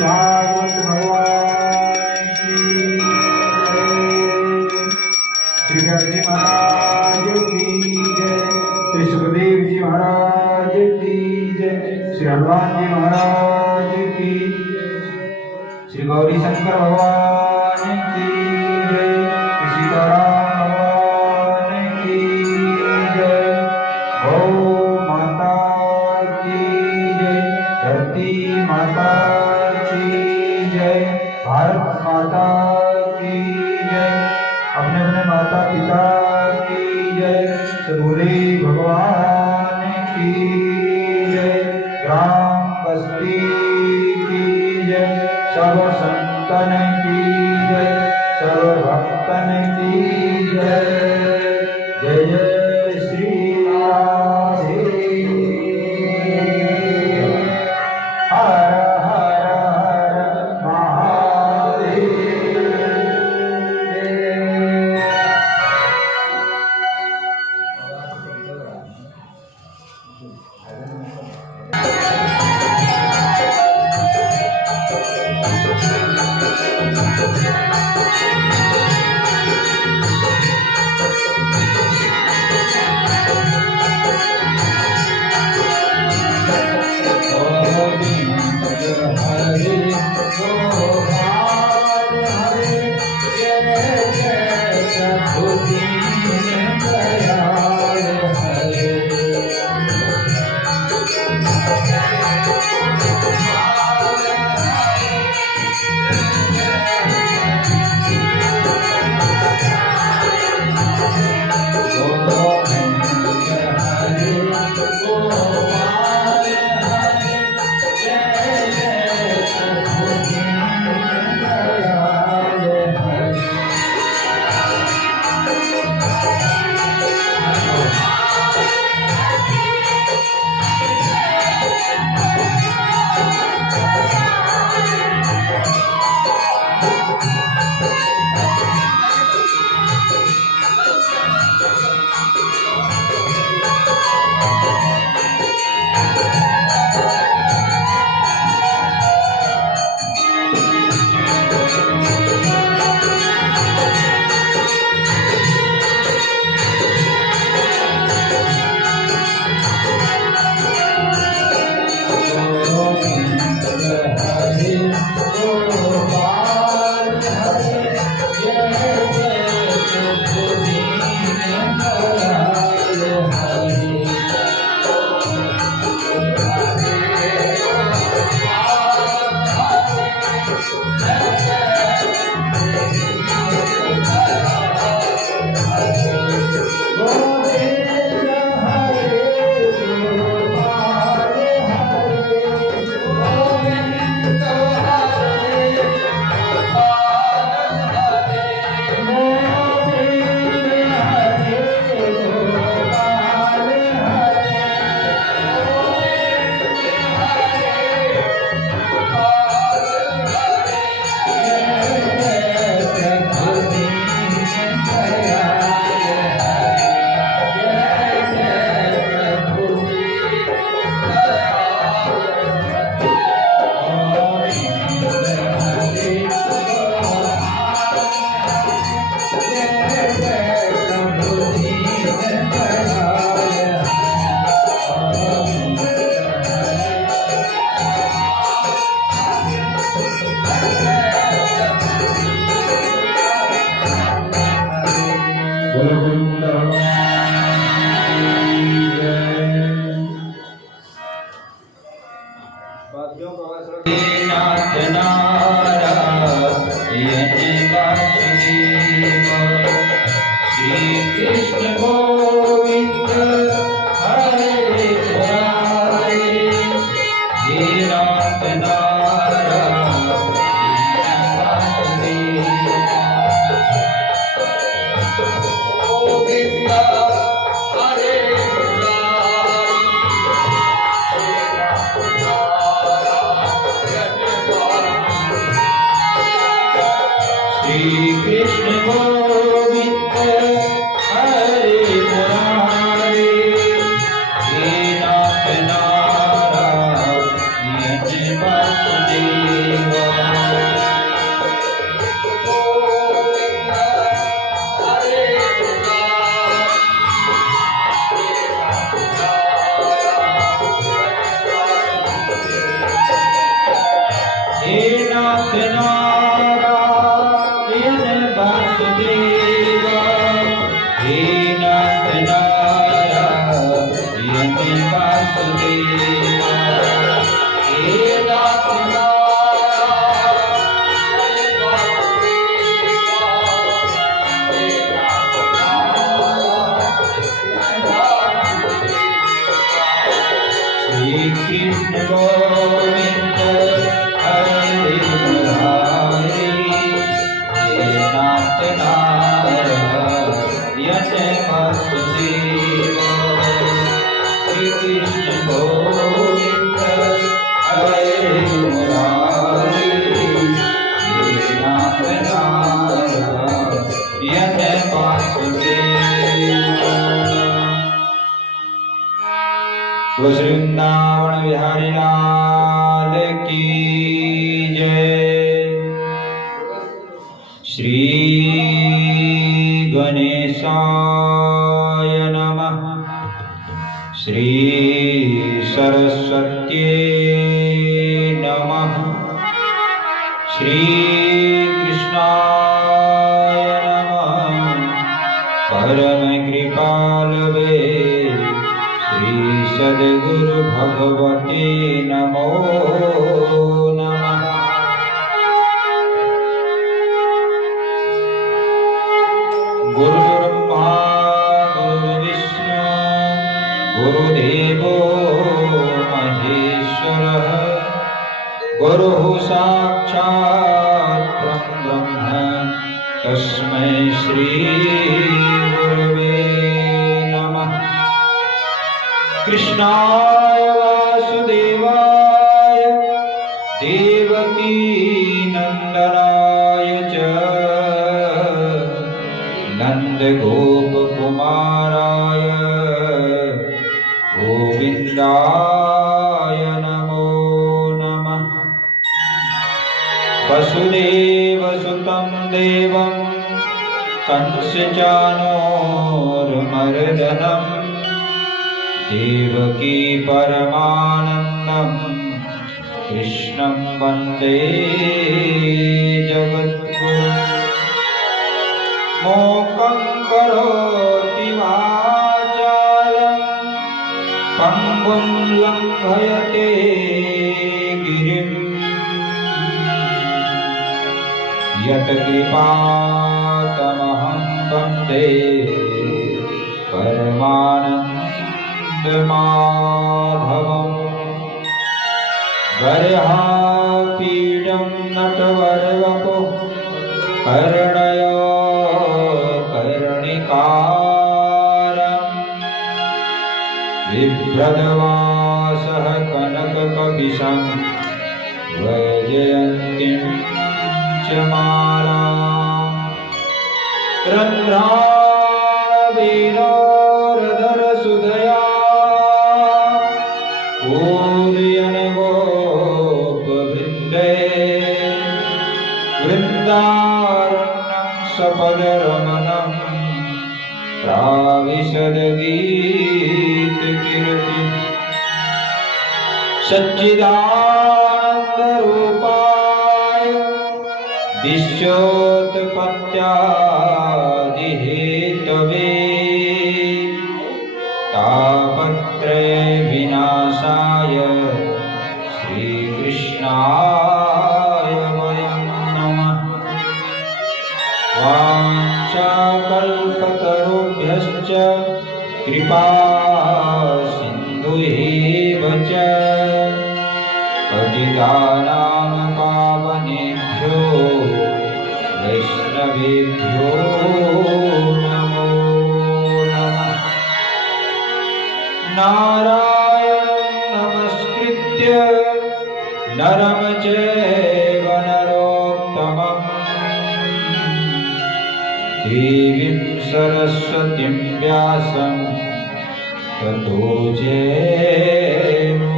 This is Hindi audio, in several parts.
भागवत भगवान की श्री गर्जी महाराज की जय, श्री सुखदेव जी महाराज की जय, श्री हनुमान जी महाराज की, श्री गौरी शंकर भगवान की जय, श्री सीताराम भगवान की जय। गौ माता की जय, धरती माता की जय, भारत माता की जय, अपने अपने माता पिता की जय, सद्गुरु भगवान की जय, ग्राम बस्ती की जय, सर्व संतन की जय, सर्व भक्तन की वृंदावन बिहारी लाल की जय। श्री गणेशाय नमः। श्री सरस्वत्यै नमः। श्री कृष्णाय नमः। परम कृपालवे श्री सद्गुरु भगवते नमो नमः। गुरुर्ब्रह्मा गुरुर्विष्णु गुरुदेवो महेश्वरः। गुरुः साक्षात् परब्रह्म तस्मै श्री गुरवे नमः। कृष्णाय वासुदेवाय देवकी नंदनाय च नंदगोपकुमाराय गोविन्दाय नमो नमः। वसुदेवसुतं देवं कंसचाणूरमर्दनम् देवकी परमानन्दं कृष्णं वन्दे जगद्गुरुं। मूकं करोति वाचालं पङ्गुं लङ्घयते गिरिं। यत्कृपातमहं वन्दे बिभ्रदवासः कनककपिशं वैजयन्तीं च मालाम् रन्ध्रावीणोरधरसुधया पूरयन् गोपवृन्दे वृन्दारण्यं सपदरमणं प्राविशद्गीतकीर्तिं सच्चिदानन्दरूपाय विश्वोत्पत्त्यादिहेतवे तापत्रय विनाशाय श्रीकृष्णाय वयं नमः। वाञ्छाकल्पतरुभ्यश्च कृपा सिन्धुएव च पतितानां पावनेभ्यो वैष्णवेभ्यो नमो नमः। नारायणं नमस्कृत्य नरं चैव नरोत्तमं देवीं सरस्वतीं व्यासं ततो जयमुदीरये।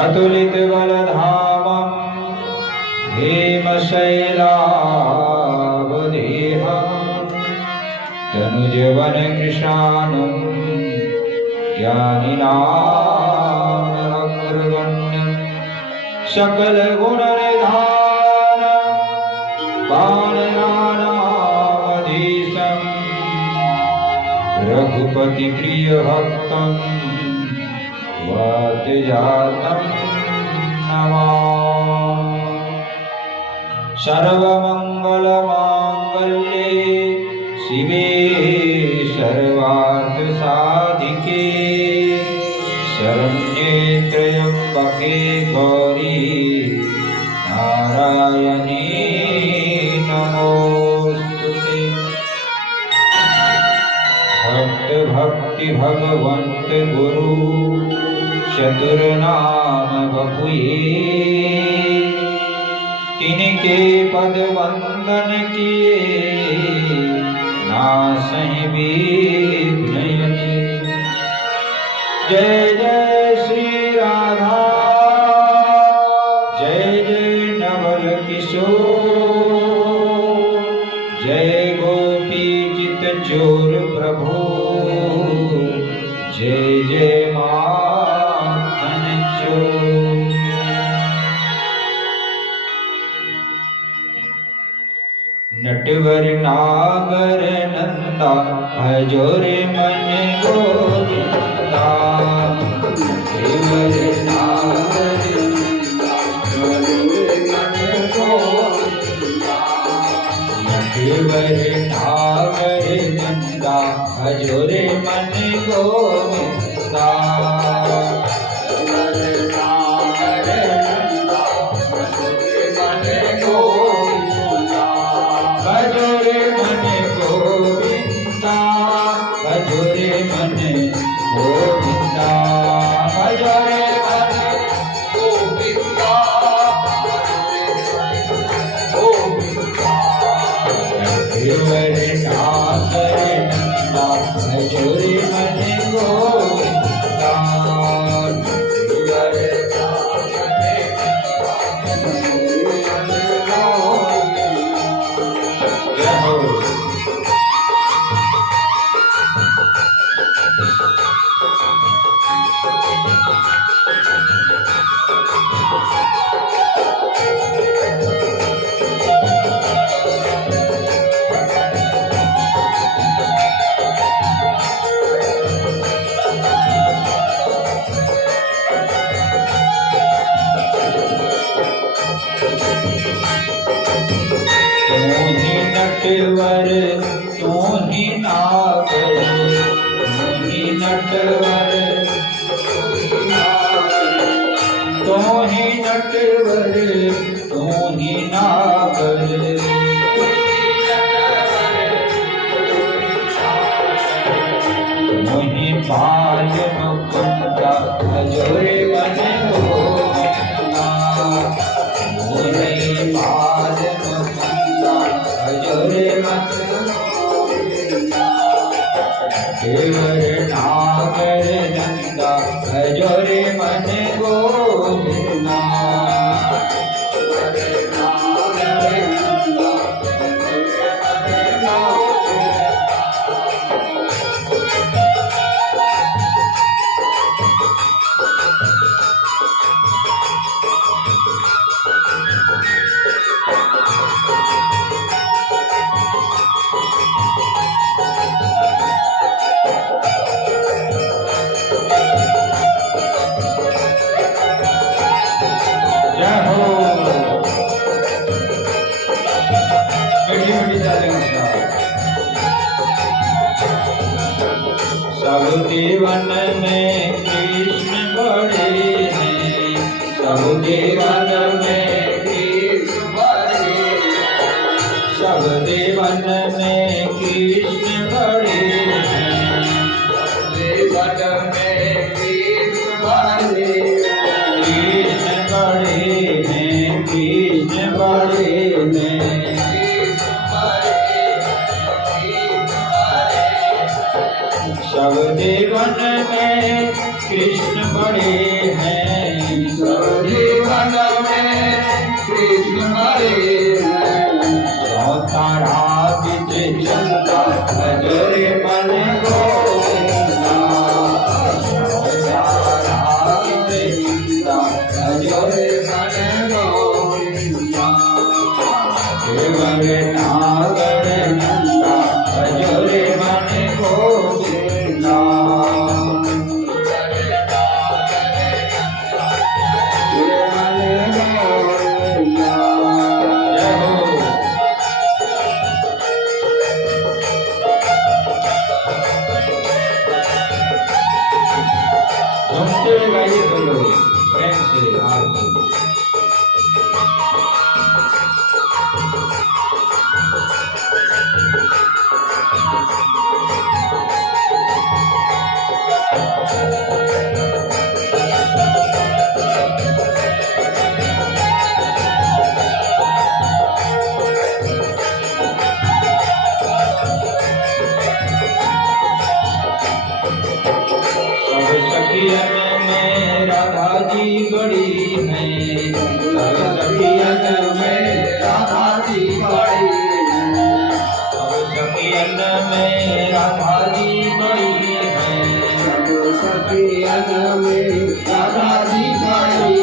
अतुलितबलधामं हेमशैलावदेहं तनुजवनकृशानं ज्ञानिनामग्रगण्यं सकलगुणनिधानं वानराणामधीशं रघुपतिप्रियभक्तं वातजातं नमामि। सर्वमङ्गलमाङ्गल्ये शिवे सर्वार्थसाधिके शरण्ये त्र्यम्बके गौरी नारायणी नमोस्तुते। भक्त भक्ति भगवंत गुरु चतुर्नाम बपुए तिनके पद वंदन किए नासहि विघ्न यति। जय जय श्री राधा जय जय नवल किशोर जय गोपी चित चोर प्रभु जय जय माखन चोर। नटवर नागर नंदा भजोरे मन गोविंदा। नटवर नागर नंदा भजोरे मन गोविंदा। नटवर नागर नंदा भजोरे मन गोविंदा। भजोरे मन गोविंदा भजोरे मन गोविंदा भजोरे मन गोविंदा गोविंदा। नटवर नागर नंदा भजोरे मन गोविंदा। नटवर तू ही नागर तू ही नटवर तू ही नटवर तू ही नागर। भजोरे मन गोविंदा मोरे पाद मुकुंदा भजोरे मन गोविंदा देवर नागर नंदा भजोरे मन गोविंदा सब जीवन में कृष्ण बड़े हैं सब जीवन में कृष्ण बड़े सब जीवन में कृष्ण बड़े हैं जीवन में कृष्ण बड़े कृष्ण बड़े हैं कृष्ण बड़े हैं सब जीवन में कृष्ण बड़े हैं सब जीवन में कृष्ण बड़े हैं तारा बिच चंदा भजोरे मन गोविंदा तारा बिच चंदा भजोरे मन गोविंदा देवर नागर नंदा भजोरे मन गोविंदा गाइए सब लोग प्रेम से आरती राधा जी बड़ी है सब सखियन में राधा जी बड़ी है सब सखियन में राधा जी बड़ी है सब सखियन में राधा जी बड़ी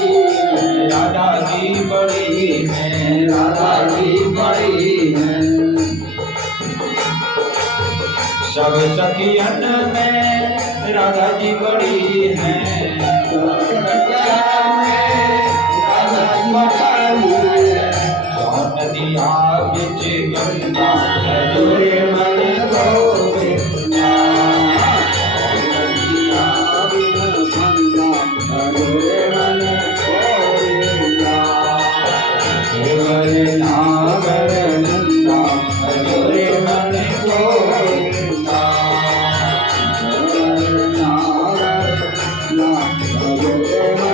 राधा जी बड़ी है राधा जी बड़ी है सब सखियन में राधा जी बड़ी है नदिया बिच गंगा भजोरे मन गोविंदा नदिया बिच गंगा भजोरे मन गोविंदा देवर नागर नंदा भजोरे मन गोविंदा देवर नागर नंदा भजोरे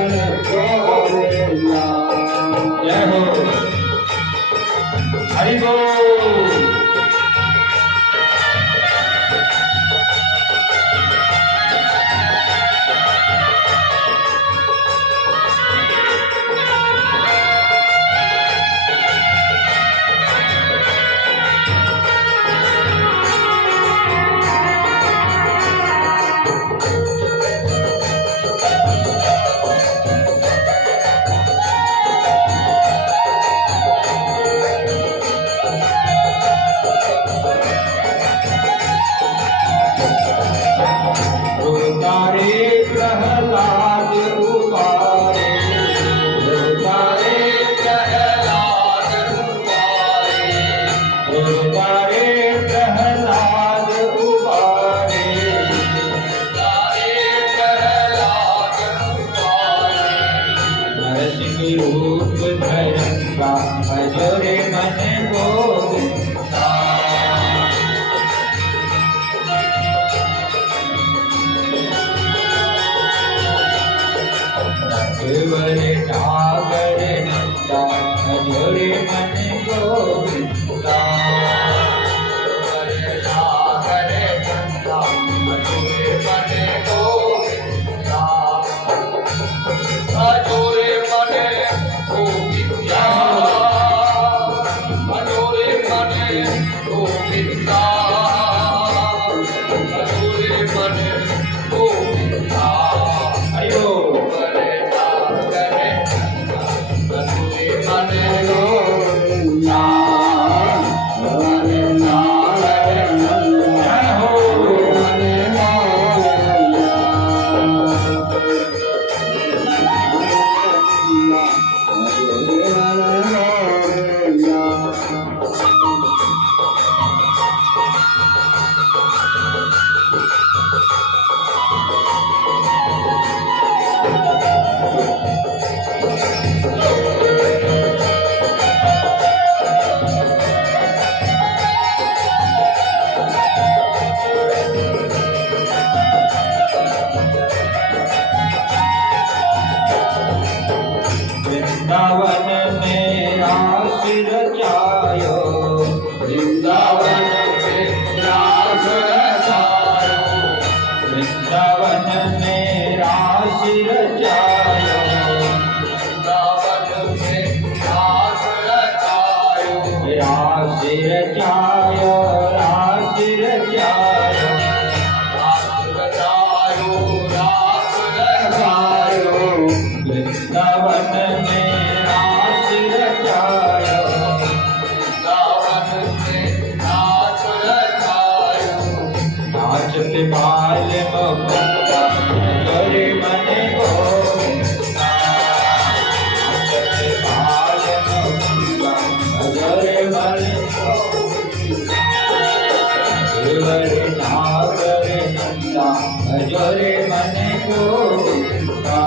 जोरे मन गोविंदा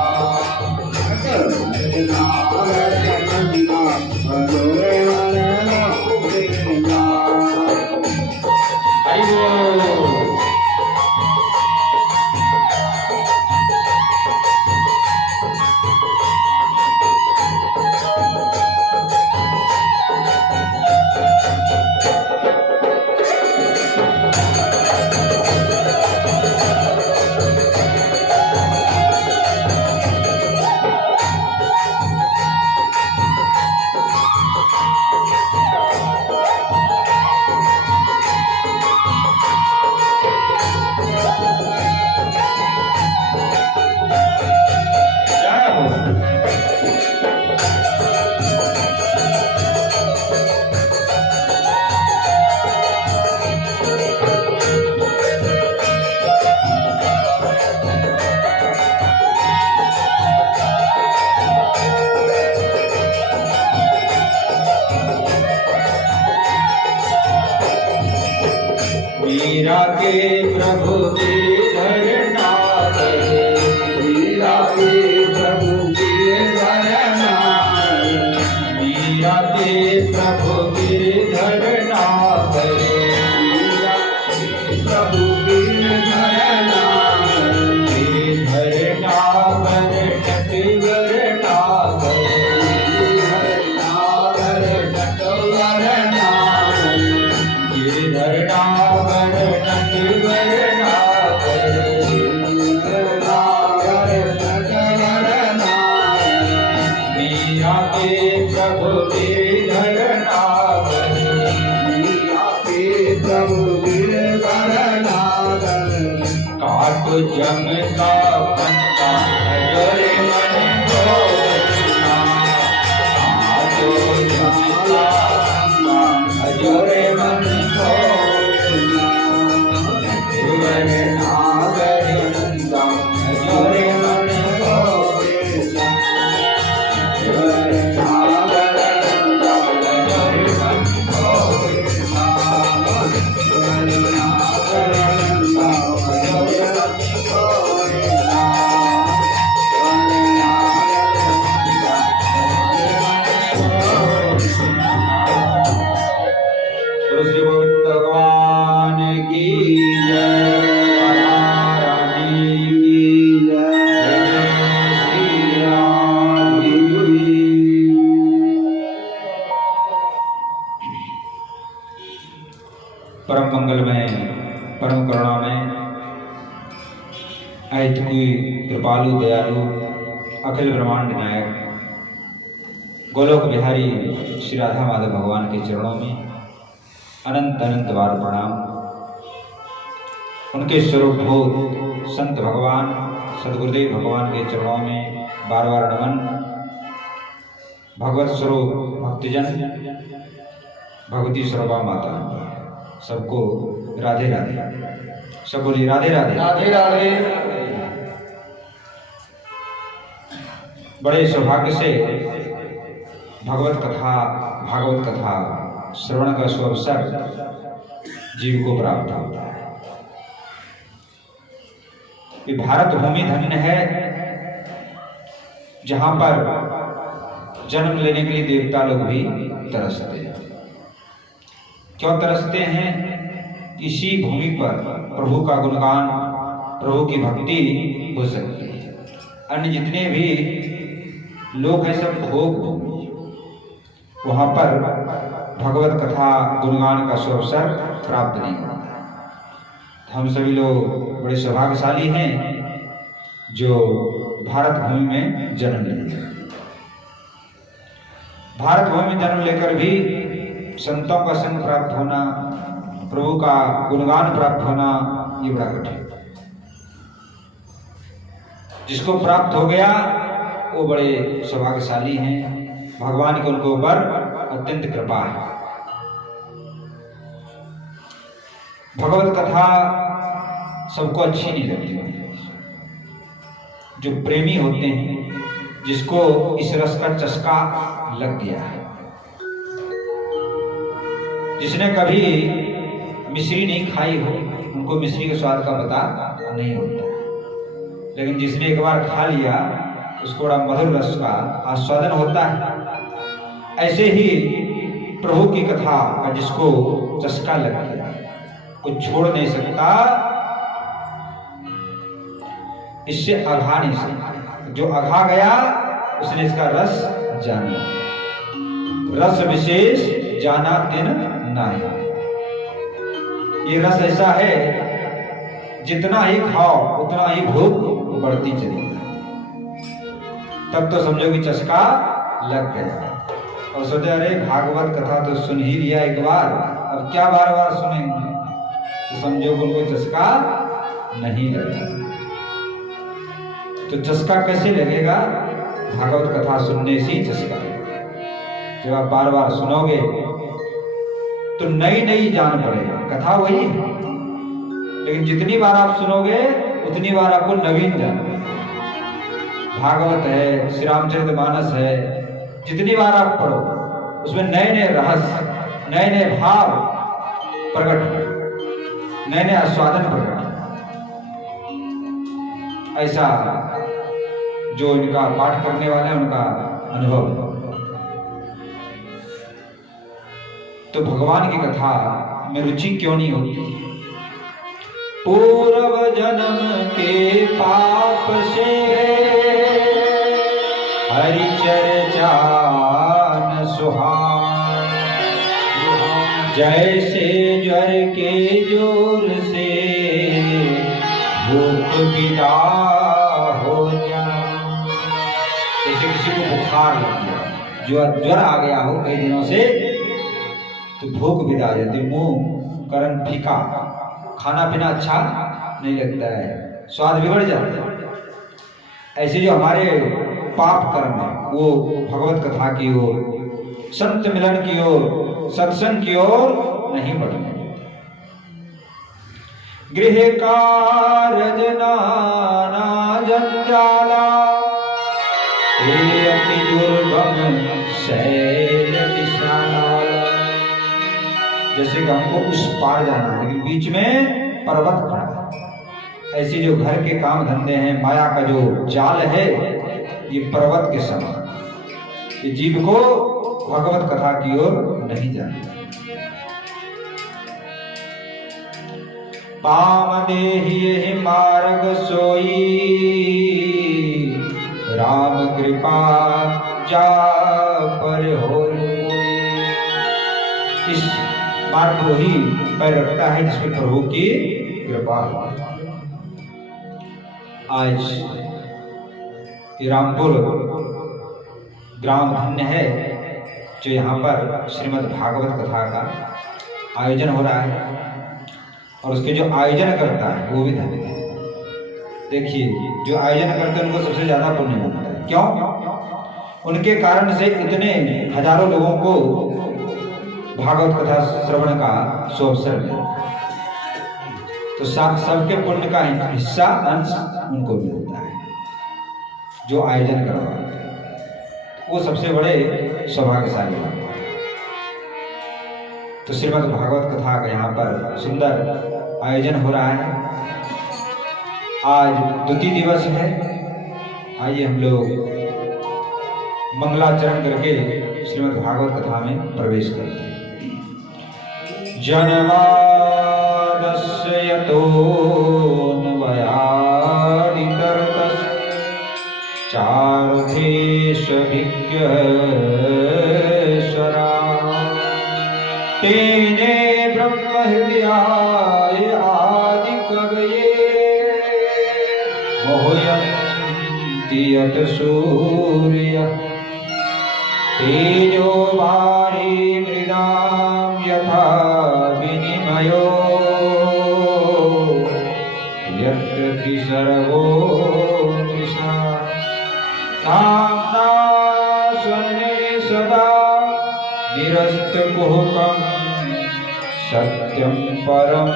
नागर नंदा जोरे मन गोविंदा हरि बोल मीरा के प्रभु गिरधरनाथ मीरा के प्रभु गिरधरनाथ मीरा के प्रभु गिरधरनाथ मीरा के प्रभु गिरधरनाथ गिरधरनाथ टटवरनाथ गिरधरनाथ टटवरनाथ गिरधरनाथ प्रभु गिरधरनाथ प्रभु गिरधरनाथ काट जम का पंता जोरे मन गोविंदा काट जम का पंता जोरे मन गोविंदा जोरे नागर नंदा जोरे मन गोविंदा जोरे नागर नंदा जोरे मन गोविंदा जोरे नागर नंदा जोरे मन गोविंदा जोरे नागर नंदा जोरे मन गोविंदा तुलसी भगवान की जय रानी की जय श्री राम की परम मंगलमय परम करुणामय ऐतकी कृपालु दयालु अखिल ब्रह्मांड नायक गोलोक बिहारी श्री राधा माधव भगवान के चरणों में अनंत अनंत बार प्रणाम। उनके स्वरूप भूत संत भगवान सदगुरुदेव भगवान के चरणों में बार बार नमन। भगवत स्वरूप भक्तजन भगवती स्वरूपा माता सबको राधे राधे। सब बोलिए राधे राधे राधे राधे। बड़े सौभाग्य से भागवत कथा श्रवण का सुअवसर जीव को प्राप्त होता है। ये भारत भूमि धन्य है जहां पर जन्म लेने के लिए देवता लोग भी तरसते हैं। क्यों तरसते हैं? इसी भूमि पर प्रभु का गुणगान प्रभु की भक्ति हो सकती है। अन्य जितने भी लोग हैं सब भोग वहां पर भगवत कथा गुणगान का सुअवसर प्राप्त नहीं होता। हम सभी लोग बड़े सौभाग्यशाली हैं जो भारत भूमि में जन्म लिए। भारत भूमि में जन्म लेकर भी संतों का संग प्राप्त होना, प्रभु का गुणगान प्राप्त होना, ये बड़ा कठिन। जिसको प्राप्त हो गया वो बड़े सौभाग्यशाली हैं। भगवान के उनके ऊपर अत्यंत कृपा है। भगवत कथा सबको अच्छी नहीं लगती। जो प्रेमी होते हैं, जिसको इस रस का चस्का लग गया है, जिसने कभी मिश्री नहीं खाई हो, उनको मिश्री के स्वाद का पता नहीं होता। लेकिन जिसने एक बार खा लिया उसको बड़ा मधुर रस का आस्वादन होता है। ऐसे ही प्रभु की कथा का जिसको चस्का लग गया वो छोड़ नहीं सकता, इससे अघा नहीं सकता। जो अघा गया उसने इसका रस जाना, रस विशेष जाना तिन नाया। ये रस ऐसा है जितना ही खाओ उतना ही भूख बढ़ती चली जाती, तब तो समझो कि चस्का लग गया। और सोचे अरे भागवत कथा तो सुन ही लिया एक बार, अब क्या बार बार सुनेंगे, तो समझो उनको चस्का नहीं लगा। तो चस्का कैसे लगेगा? भागवत कथा सुनने से ही चस्का लगेगा। जब आप बार बार सुनोगे तो नई नई जान पड़ेगा। कथा वही है, लेकिन जितनी बार आप सुनोगे उतनी बार आपको नवीन जान। भागवत है, श्री रामचरितमानस है, जितनी बार आप पढ़ो उसमें नए नए रहस्य, नए नए भाव प्रकट हो, नए नए आस्वादन प्रकट। ऐसा जो इनका पाठ करने वाले हैं उनका अनुभव। तो भगवान की कथा में रुचि क्यों नहीं होती? पूर्व जन्म के पाप से हरि चर्चा न सुहान, जैसे ज्वर के जोर से भूख विदा हो जाए। जैसे किसी को बुखार लग गया, ज्वर आ गया हो कई दिनों से, तो भूख विदा हो जाती, मुंह करण फीका, खाना पीना अच्छा नहीं लगता है, स्वाद बिगड़ जाता है। ऐसे जो हमारे पाप कर्म है वो भगवत कथा की ओर, संत मिलन की ओर, सत्संग की ओर नहीं बढ़ने। गृह कारज नाना जंजाला, अति दुर्गम शैल विशाला। जैसे कि हमको उस पार जाना है लेकिन बीच में पर्वत खड़ा है, ऐसे जो घर के काम धंधे हैं, माया का जो जाल है, ये पर्वत के समान। ये जीव को भगवत कथा की ओर नहीं जाना। पाम देहि मार्ग सोई, राम कृपा जा पर होई। इस मार्ग को ही पैर रखता है जिसमें प्रभु की कृपा। आज रामपुर ग्राम धन्य है जो यहाँ पर श्रीमद् भागवत कथा का आयोजन हो रहा है, और उसके जो आयोजन करता है वो भी धन्य है। देखिए, जो आयोजन करते हैं उनको सबसे ज्यादा पुण्य मिलता है। क्यों? उनके कारण से इतने हजारों लोगों को भागवत कथा श्रवण का सुअवसर मिला, तो सबके पुण्य का हिस्सा, अंश उनको मिलता है जो आयोजन करवाते हैं। वो सबसे बड़े सौभाग्यशाली होते हैं। तो श्रीमद् भागवत कथा का यहाँ पर सुंदर आयोजन हो रहा है। आज द्वितीय दिवस है। आइए हम लोग मंगलाचरण करके श्रीमद् भागवत कथा में प्रवेश करते हैं। जन्मादस्य यतोऽन्वयादितरतश्च चारुदेश विज्ञस्वरा, तेने ब्रह्म हृदयाय आदि कवये मोहयन्ति यत सूर्य, तेजो वारी मृदां यथा विनिमयो यत्र त्रिसर्गो तृषा, नाम्ना स्वर्णे सदा निरस्तकुहकं सत्यं परं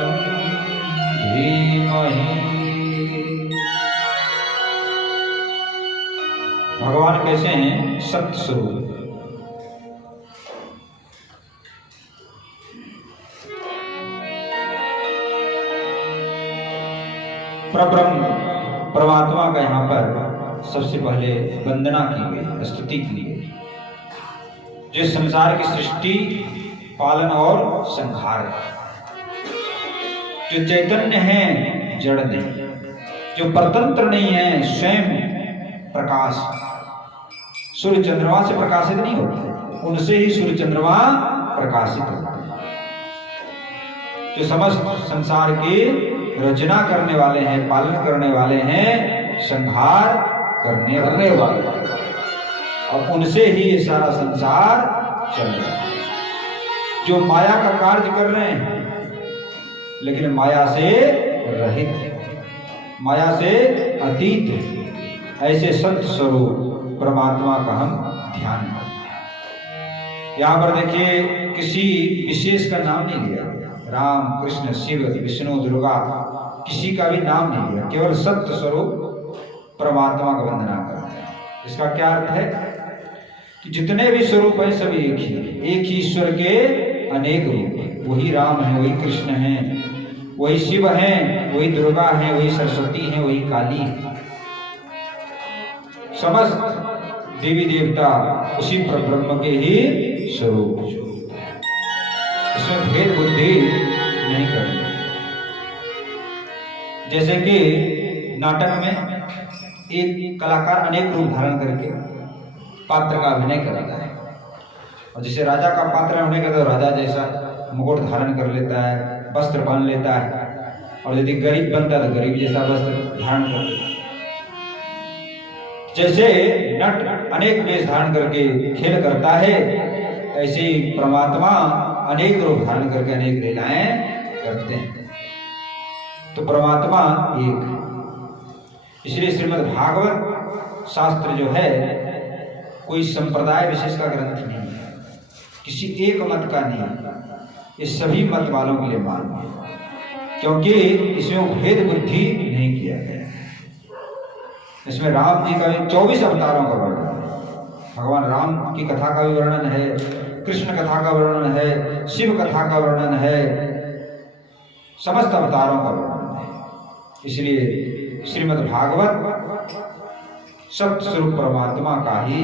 धीमहि। भगवान कैसे हैं? सत्य स्वरूप। परब्रह्म परमात्मा का यहाँ पर सबसे पहले वंदना की गई, स्तुति की गई। जो संसार की सृष्टि, पालन और संहार, जो चैतन्य है जड़ नहीं, जो परतंत्र नहीं है, स्वयं प्रकाश, सूर्य चंद्रमा से प्रकाशित नहीं होते, उनसे ही सूर्य चंद्रमा प्रकाशित होते हैं। जो समस्त संसार की रचना करने वाले हैं, पालन करने वाले हैं, संहार करने वाले, और उनसे ही ये सारा संसार चल रहा है। जो माया का कार्य कर रहे हैं लेकिन माया से रहित, माया से अतीत, ऐसे संत स्वरूप परमात्मा का हम ध्यान करते हैं। यहाँ पर देखिए किसी विशेष का नाम नहीं लिया, राम, कृष्ण, शिव, विष्णु, दुर्गा, किसी का भी नाम नहीं लिया, केवल सत्य स्वरूप परमात्मा का वंदना करते हैं। इसका क्या अर्थ है कि जितने भी स्वरूप हैं सब एक ही, एक ही ईश्वर के अनेक रूप, वही राम है, वही कृष्ण है, वही शिव है, वही दुर्गा है, वही सरस्वती है, वही काली है। समस्त देवी देवता उसी पर ब्रह्म के ही स्वरूप, इसमें भेद बुद्धि नहीं करनी। जैसे कि नाटक में एक कलाकार अनेक रूप धारण करके पात्र का अभिनय करता है, और जैसे राजा का पात्र होने का तो राजा जैसा मुकुट धारण कर लेता है, वस्त्र पहन लेता है, और यदि गरीब बनता है तो गरीब जैसा वस्त्र धारण कर लेता है। जैसे नट अनेक वेश धारण करके खेल करता है, ऐसे ही परमात्मा अनेक रूप धारण करके अनेक लीलाएं करते हैं। तो परमात्मा एक, इसलिए श्रीमद् भागवत शास्त्र जो है कोई संप्रदाय विशेष का ग्रंथ नहीं है, किसी एक मत का नहीं, ये सभी मत वालों के लिए मान्य है, क्योंकि इसमें भेद बुद्धि नहीं किया गया। इसमें राम जी का भी 24 अवतारों का वर्णन है, भगवान राम की कथा का भी वर्णन है, कृष्ण कथा का वर्णन है, शिव कथा का वर्णन है, समस्त अवतारों का वर्णन है। इसलिए श्रीमद् भागवत सत्य स्वरूप परमात्मा का ही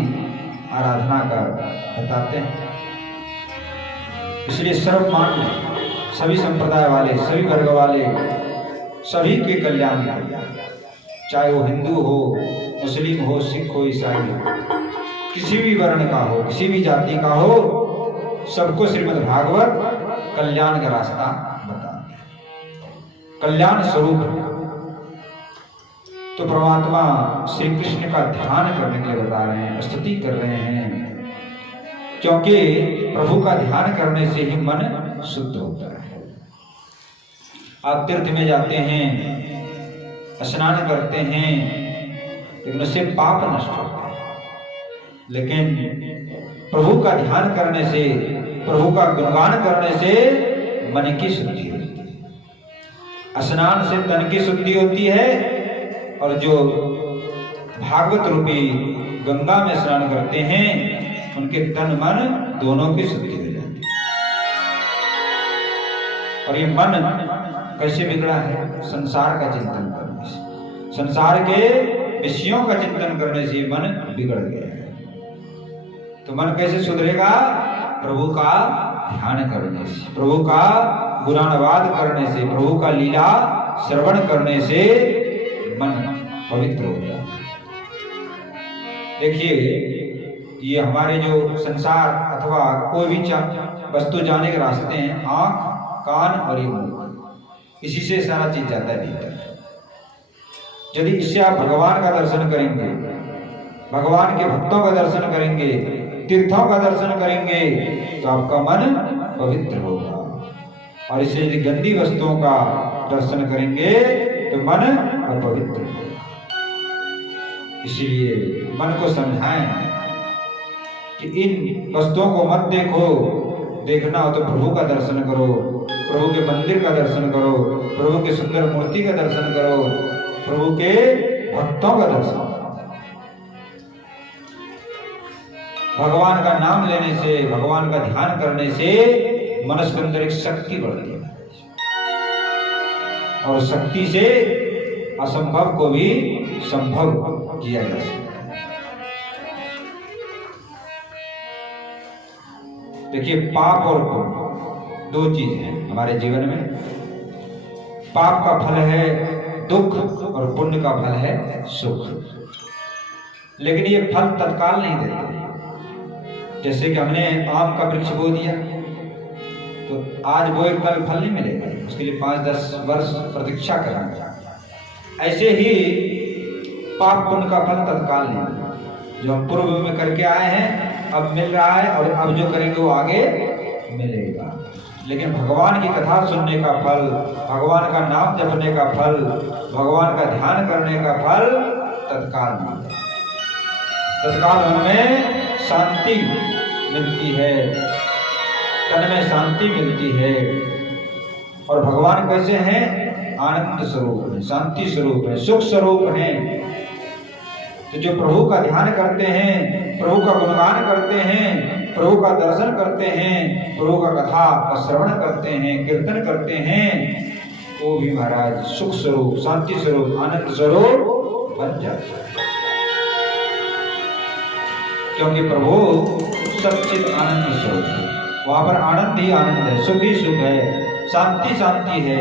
आराधना कर बताते हैं। इसलिए सर्वमान्य, सभी संप्रदाय वाले, सभी वर्ग वाले, सभी के कल्याण के लिए, चाहे वो हिंदू हो, मुस्लिम हो, सिख हो, ईसाई हो, किसी भी वर्ण का हो, किसी भी जाति का हो, सबको श्रीमद् भागवत कल्याण का रास्ता बताते हैं, कल्याण स्वरूप है। तो परमात्मा श्री कृष्ण का ध्यान करने के लिए बता रहे हैं, स्तुति कर रहे हैं, क्योंकि प्रभु का ध्यान करने से ही मन शुद्ध होता है। आप तीर्थ में जाते हैं, स्नान करते हैं, लेकिन उससे पाप नष्ट होता है। लेकिन प्रभु का ध्यान करने से, प्रभु का गुणगान करने से मन की शुद्धि होती है। स्नान से तन की शुद्धि होती है, और जो भागवत रूपी गंगा में स्नान करते हैं उनके तन मन दोनों की शुद्धि हो जाती है। और ये मन कैसे बिगड़ा है? संसार का चिंतन करने से, संसार के विषयों का चिंतन करने से मन बिगड़ गया है। तो मन कैसे सुधरेगा? प्रभु का ध्यान करने से, प्रभु का गुणानुवाद करने से, प्रभु का लीला श्रवण करने से मन पवित्र हो गया। देखिए, ये हमारे जो संसार अथवा कोई भी वस्तु जाने के रास्ते हैं, आंख, कान और ये मुंह, इसी से सारा चीज जाता है भीतर। यदि इससे आप भगवान का दर्शन करेंगे, भगवान के भक्तों का दर्शन करेंगे, तीर्थों का दर्शन करेंगे, तो आपका मन पवित्र होगा। और इससे यदि गंदी वस्तुओं का दर्शन करेंगे तो मन अपवित्र होगा। इसलिए मन को समझाएं कि इन वस्तुओं को मत देखो, देखना हो तो प्रभु का दर्शन करो, प्रभु के मंदिर का दर्शन करो, प्रभु के सुंदर मूर्ति का दर्शन करो, प्रभु के भक्तों का दर्शन करो। भगवान का नाम लेने से, भगवान का ध्यान करने से मनुष्य के अंदर एक शक्ति बढ़ती है, और शक्ति से असंभव को भी संभव किया जा सकता है। देखिए, पाप और पुण्य दो चीज हैं हमारे जीवन में। पाप का फल है दुख और पुण्य का फल है सुख। लेकिन ये फल तत्काल नहीं देते। जैसे कि हमने आम का वृक्ष बो दिया तो आज बोए कल फल नहीं मिलेगा, उसके लिए 5-10 वर्ष प्रतीक्षा करना। ऐसे ही पाप पुण्य का फल तत्काल नहीं। जो हम पूर्व में करके आए हैं अब मिल रहा है, और अब जो करेंगे वो आगे मिलेगा। लेकिन भगवान की कथा सुनने का फल, भगवान का नाम जपने का फल, भगवान का ध्यान करने का फल तत्काल मिलता है। तत्काल हमें शांति मिलती है, तन में शांति मिलती है। और भगवान कैसे हैं? आनंद स्वरूप है, शांति स्वरूप है, सुख स्वरूप है। तो जो प्रभु का ध्यान करते हैं, प्रभु का गुणगान करते हैं, प्रभु का दर्शन करते हैं, प्रभु का कथा का श्रवण करते हैं, कीर्तन करते हैं, वो भी महाराज सुख स्वरूप, शांति स्वरूप, आनंद स्वरूप बन जाते हैं। क्योंकि प्रभु सच्चित आनंद स्वरूप है। वहां पर आनंद ही आनंद है, सुख ही सुख है, शांति शांति है।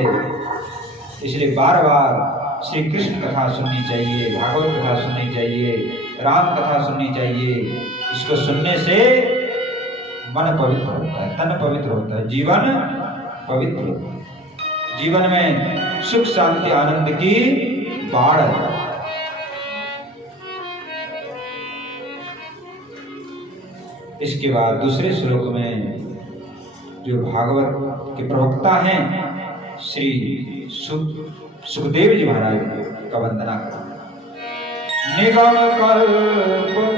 इसलिए बार बार श्री कृष्ण कथा सुननी चाहिए, भागवत कथा सुननी चाहिए, राम कथा सुननी चाहिए। इसको सुनने से मन पवित्र होता है, तन पवित्र होता है, जीवन पवित्र होता है। जीवन में सुख शांति आनंद की बाढ़ है। इसके बाद दूसरे श्लोक में जो भागवत के प्रवक्ता हैं श्री सुखदेव जी महाराज का वंदना करें। निगम कल्पतरोर्गलितं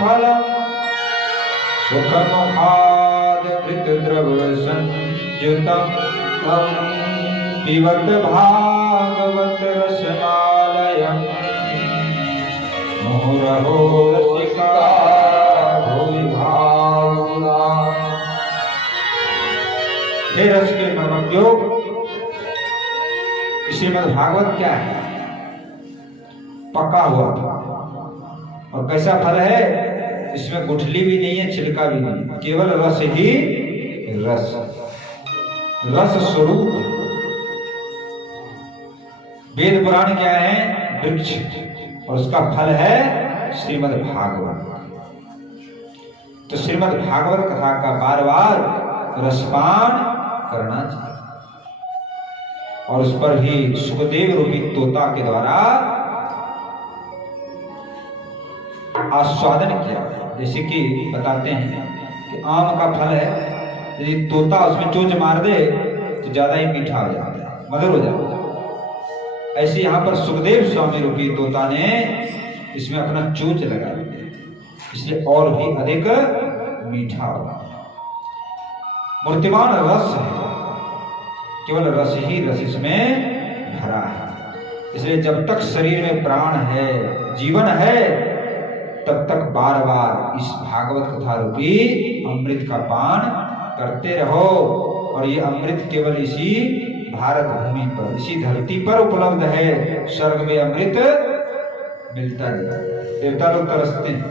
फलम् सुखमुखाद् कृतद्रव संयुतं पिबत भागवत रसमालयम् मुहुरहो रसिका भुवि भावुका। हे रस के मर्मज्ञों, श्रीमद् भागवत क्या है? पका हुआ था। और कैसा फल है? इसमें गुठली भी नहीं है, छिलका भी नहीं, केवल रस ही रस, रस स्वरूप। वेद पुराण क्या है? वृक्ष, और उसका फल है श्रीमद् भागवत। तो श्रीमद् भागवत कथा का बार बार रसपान करना चाहिए। और उस पर भी सुखदेव रूपी तोता के द्वारा आस्वादन किया। जैसे कि बताते हैं कि आम का फल है, यदि तोता उसमें चोंच मार दे तो ज्यादा ही मीठा हो जाता है, मधुर हो जाता है। ऐसे यहाँ पर सुखदेव स्वामी रूपी तोता ने इसमें अपना चोंच लगा दिया, इसलिए और भी अधिक मीठा होगा। मूर्तिमान रस है, केवल रस ही रस इसमें भरा है। इसलिए जब तक शरीर में प्राण है, जीवन है, तब तक बार बार इस भागवत कथा रूपी अमृत का पान करते रहो। और ये अमृत केवल इसी भारत भूमि पर, इसी धरती पर उपलब्ध है। स्वर्ग में अमृत मिलता नहीं, देवता लोग तरसते हैं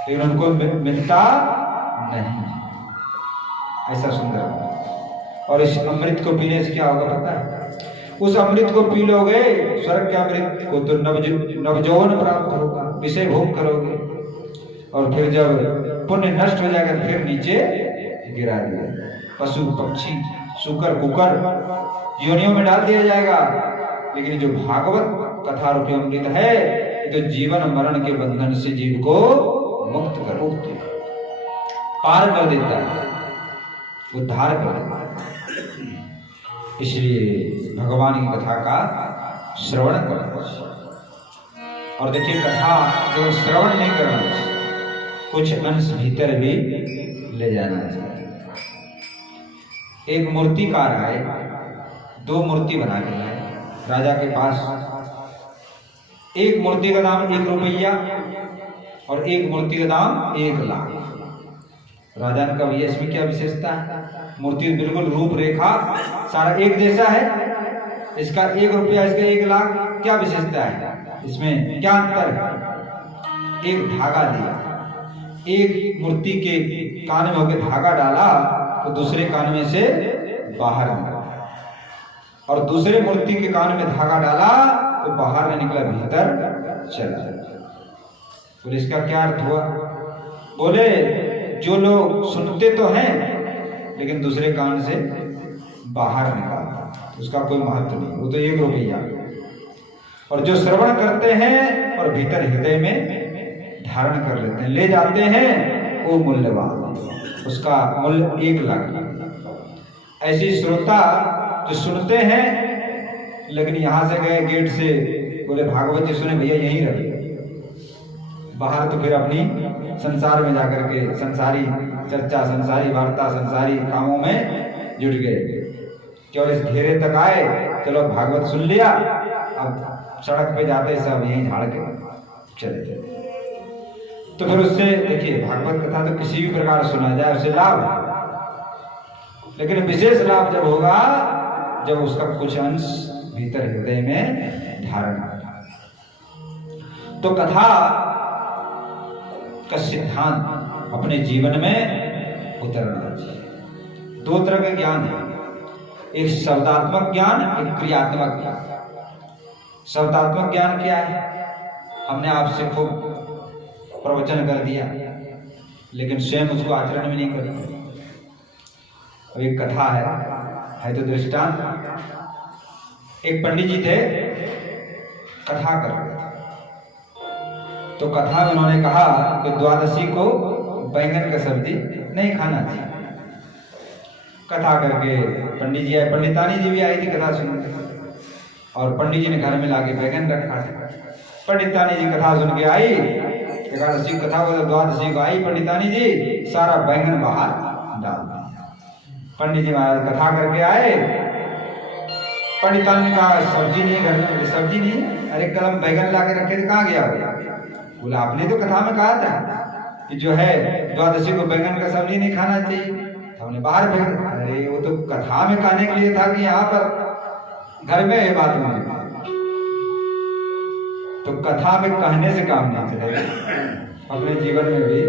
लेकिन उनको मिलता नहीं। ऐसा सुंदर। और इस अमृत को पीने से क्या होगा पता है? उस अमृत को पी लोगे, स्वर्ग के अमृत को, तो नवजौवन प्राप्त होगा, विषय भोग करोगे। और फिर जब पुण्य नष्ट हो जाएगा फिर नीचे गिरा दिया, पशु पक्षी शुकर कुकर योनियों में डाल दिया जाएगा। लेकिन जो भागवत कथा रूपी अमृत है, तो जीवन मरण के बंधन से जीव को मुक्त कर देता है, पार कर देता है, उद्धार कर देता है। इसलिए भगवान की कथा का श्रवण करना चाहिए। और देखिए, कथा जो श्रवण नहीं करना चाहिए, कुछ अंश भीतर भी ले जाना चाहिए। एक मूर्तिकार आए, 2 मूर्ति बना के लाए राजा के पास। एक मूर्ति का दाम 1 रुपया और एक मूर्ति का दाम 1 लाख। राजा ने कहा, इसमें क्या विशेषता है? मूर्ति बिल्कुल रूप रेखा सारा एक जैसा है, इसका 1 रुपया, इसका 1 लाख, क्या विशेषता है इसमें, क्या अंतर है? एक धागा दिया, एक मूर्ति के कान में होकर धागा डाला तो दूसरे कान में से बाहर निकला, और दूसरे मूर्ति के कान में धागा डाला तो बाहर नहीं निकला, भीतर चला। बोले इसका क्या अर्थ हुआ? बोले जो लोग सुनते तो हैं लेकिन दूसरे कान से बाहर निकालता, उसका कोई महत्व नहीं, वो तो 1 रुपया। और जो श्रवण करते हैं और भीतर हृदय में धारण कर लेते हैं, ले जाते हैं, वो मूल्यवान, उसका मूल्य 1 लाख। ऐसी श्रोता जो सुनते हैं लेकिन यहां से गए गेट से, बोले भागवत जी सुने भैया यहीं रहे, बाहर तो फिर अपनी संसार में जाकर के संसारी चर्चा, संसारी वार्ता, संसारी कामों में जुट गए। केवल इस घेरे तक आए, चलो भागवत सुन लिया, अब सड़क पे जाते सब यहीं झाड़ के चले जाते। तो फिर उससे देखिए, भागवत कथा तो किसी भी प्रकार सुना जाए उससे लाभ है, लेकिन विशेष लाभ जब होगा जब उसका कुछ अंश भीतर हृदय में धारण होगा। तो कथा का सिद्धांत अपने जीवन में उतरना चाहिए। 2 तरह के ज्ञान है, एक शब्दात्मक ज्ञान, एक क्रियात्मक ज्ञान। शब्दात्मक ज्ञान क्या है? हमने आपसे खूब प्रवचन कर दिया लेकिन स्वयं उसको आचरण में नहीं करते। अब एक कथा है तो दृष्टांत। एक पंडित जी थे, कथा कर रहे थे, तो कथा में उन्होंने कहा कि द्वादशी को बैंगन का सब्जी नहीं खाना चाहिए। कथा करके पंडित जी आए, पंडितानी जी भी आई थी कथा सुनने, और पंडित जी ने घर में लाके बैंगन रखा था। पंडितानी जी कथा सुन के आई, एकादशी कथा हो द्वादशी को आई, पंडितानी जी सारा बैंगन बाहर डाल दिया। पंडित जी महाराज कथा करके आए, पंडितानी ने कहा सब्जी नहीं घर में, सब्जी नहीं, अरे कलम बैंगन ला के रखे थे, कहाँ गया? बोला आपने तो कथा में कहा था कि जो है द्वादशी को बैंगन का सब्जी नहीं खाना चाहिए, तो हमने बाहर फेंक। अरे वो तो कथा में कहने के लिए था कि यहाँ पर घर में ये बात नहीं, तो कथा में कहने से काम नहीं चलेगा, अपने जीवन में भी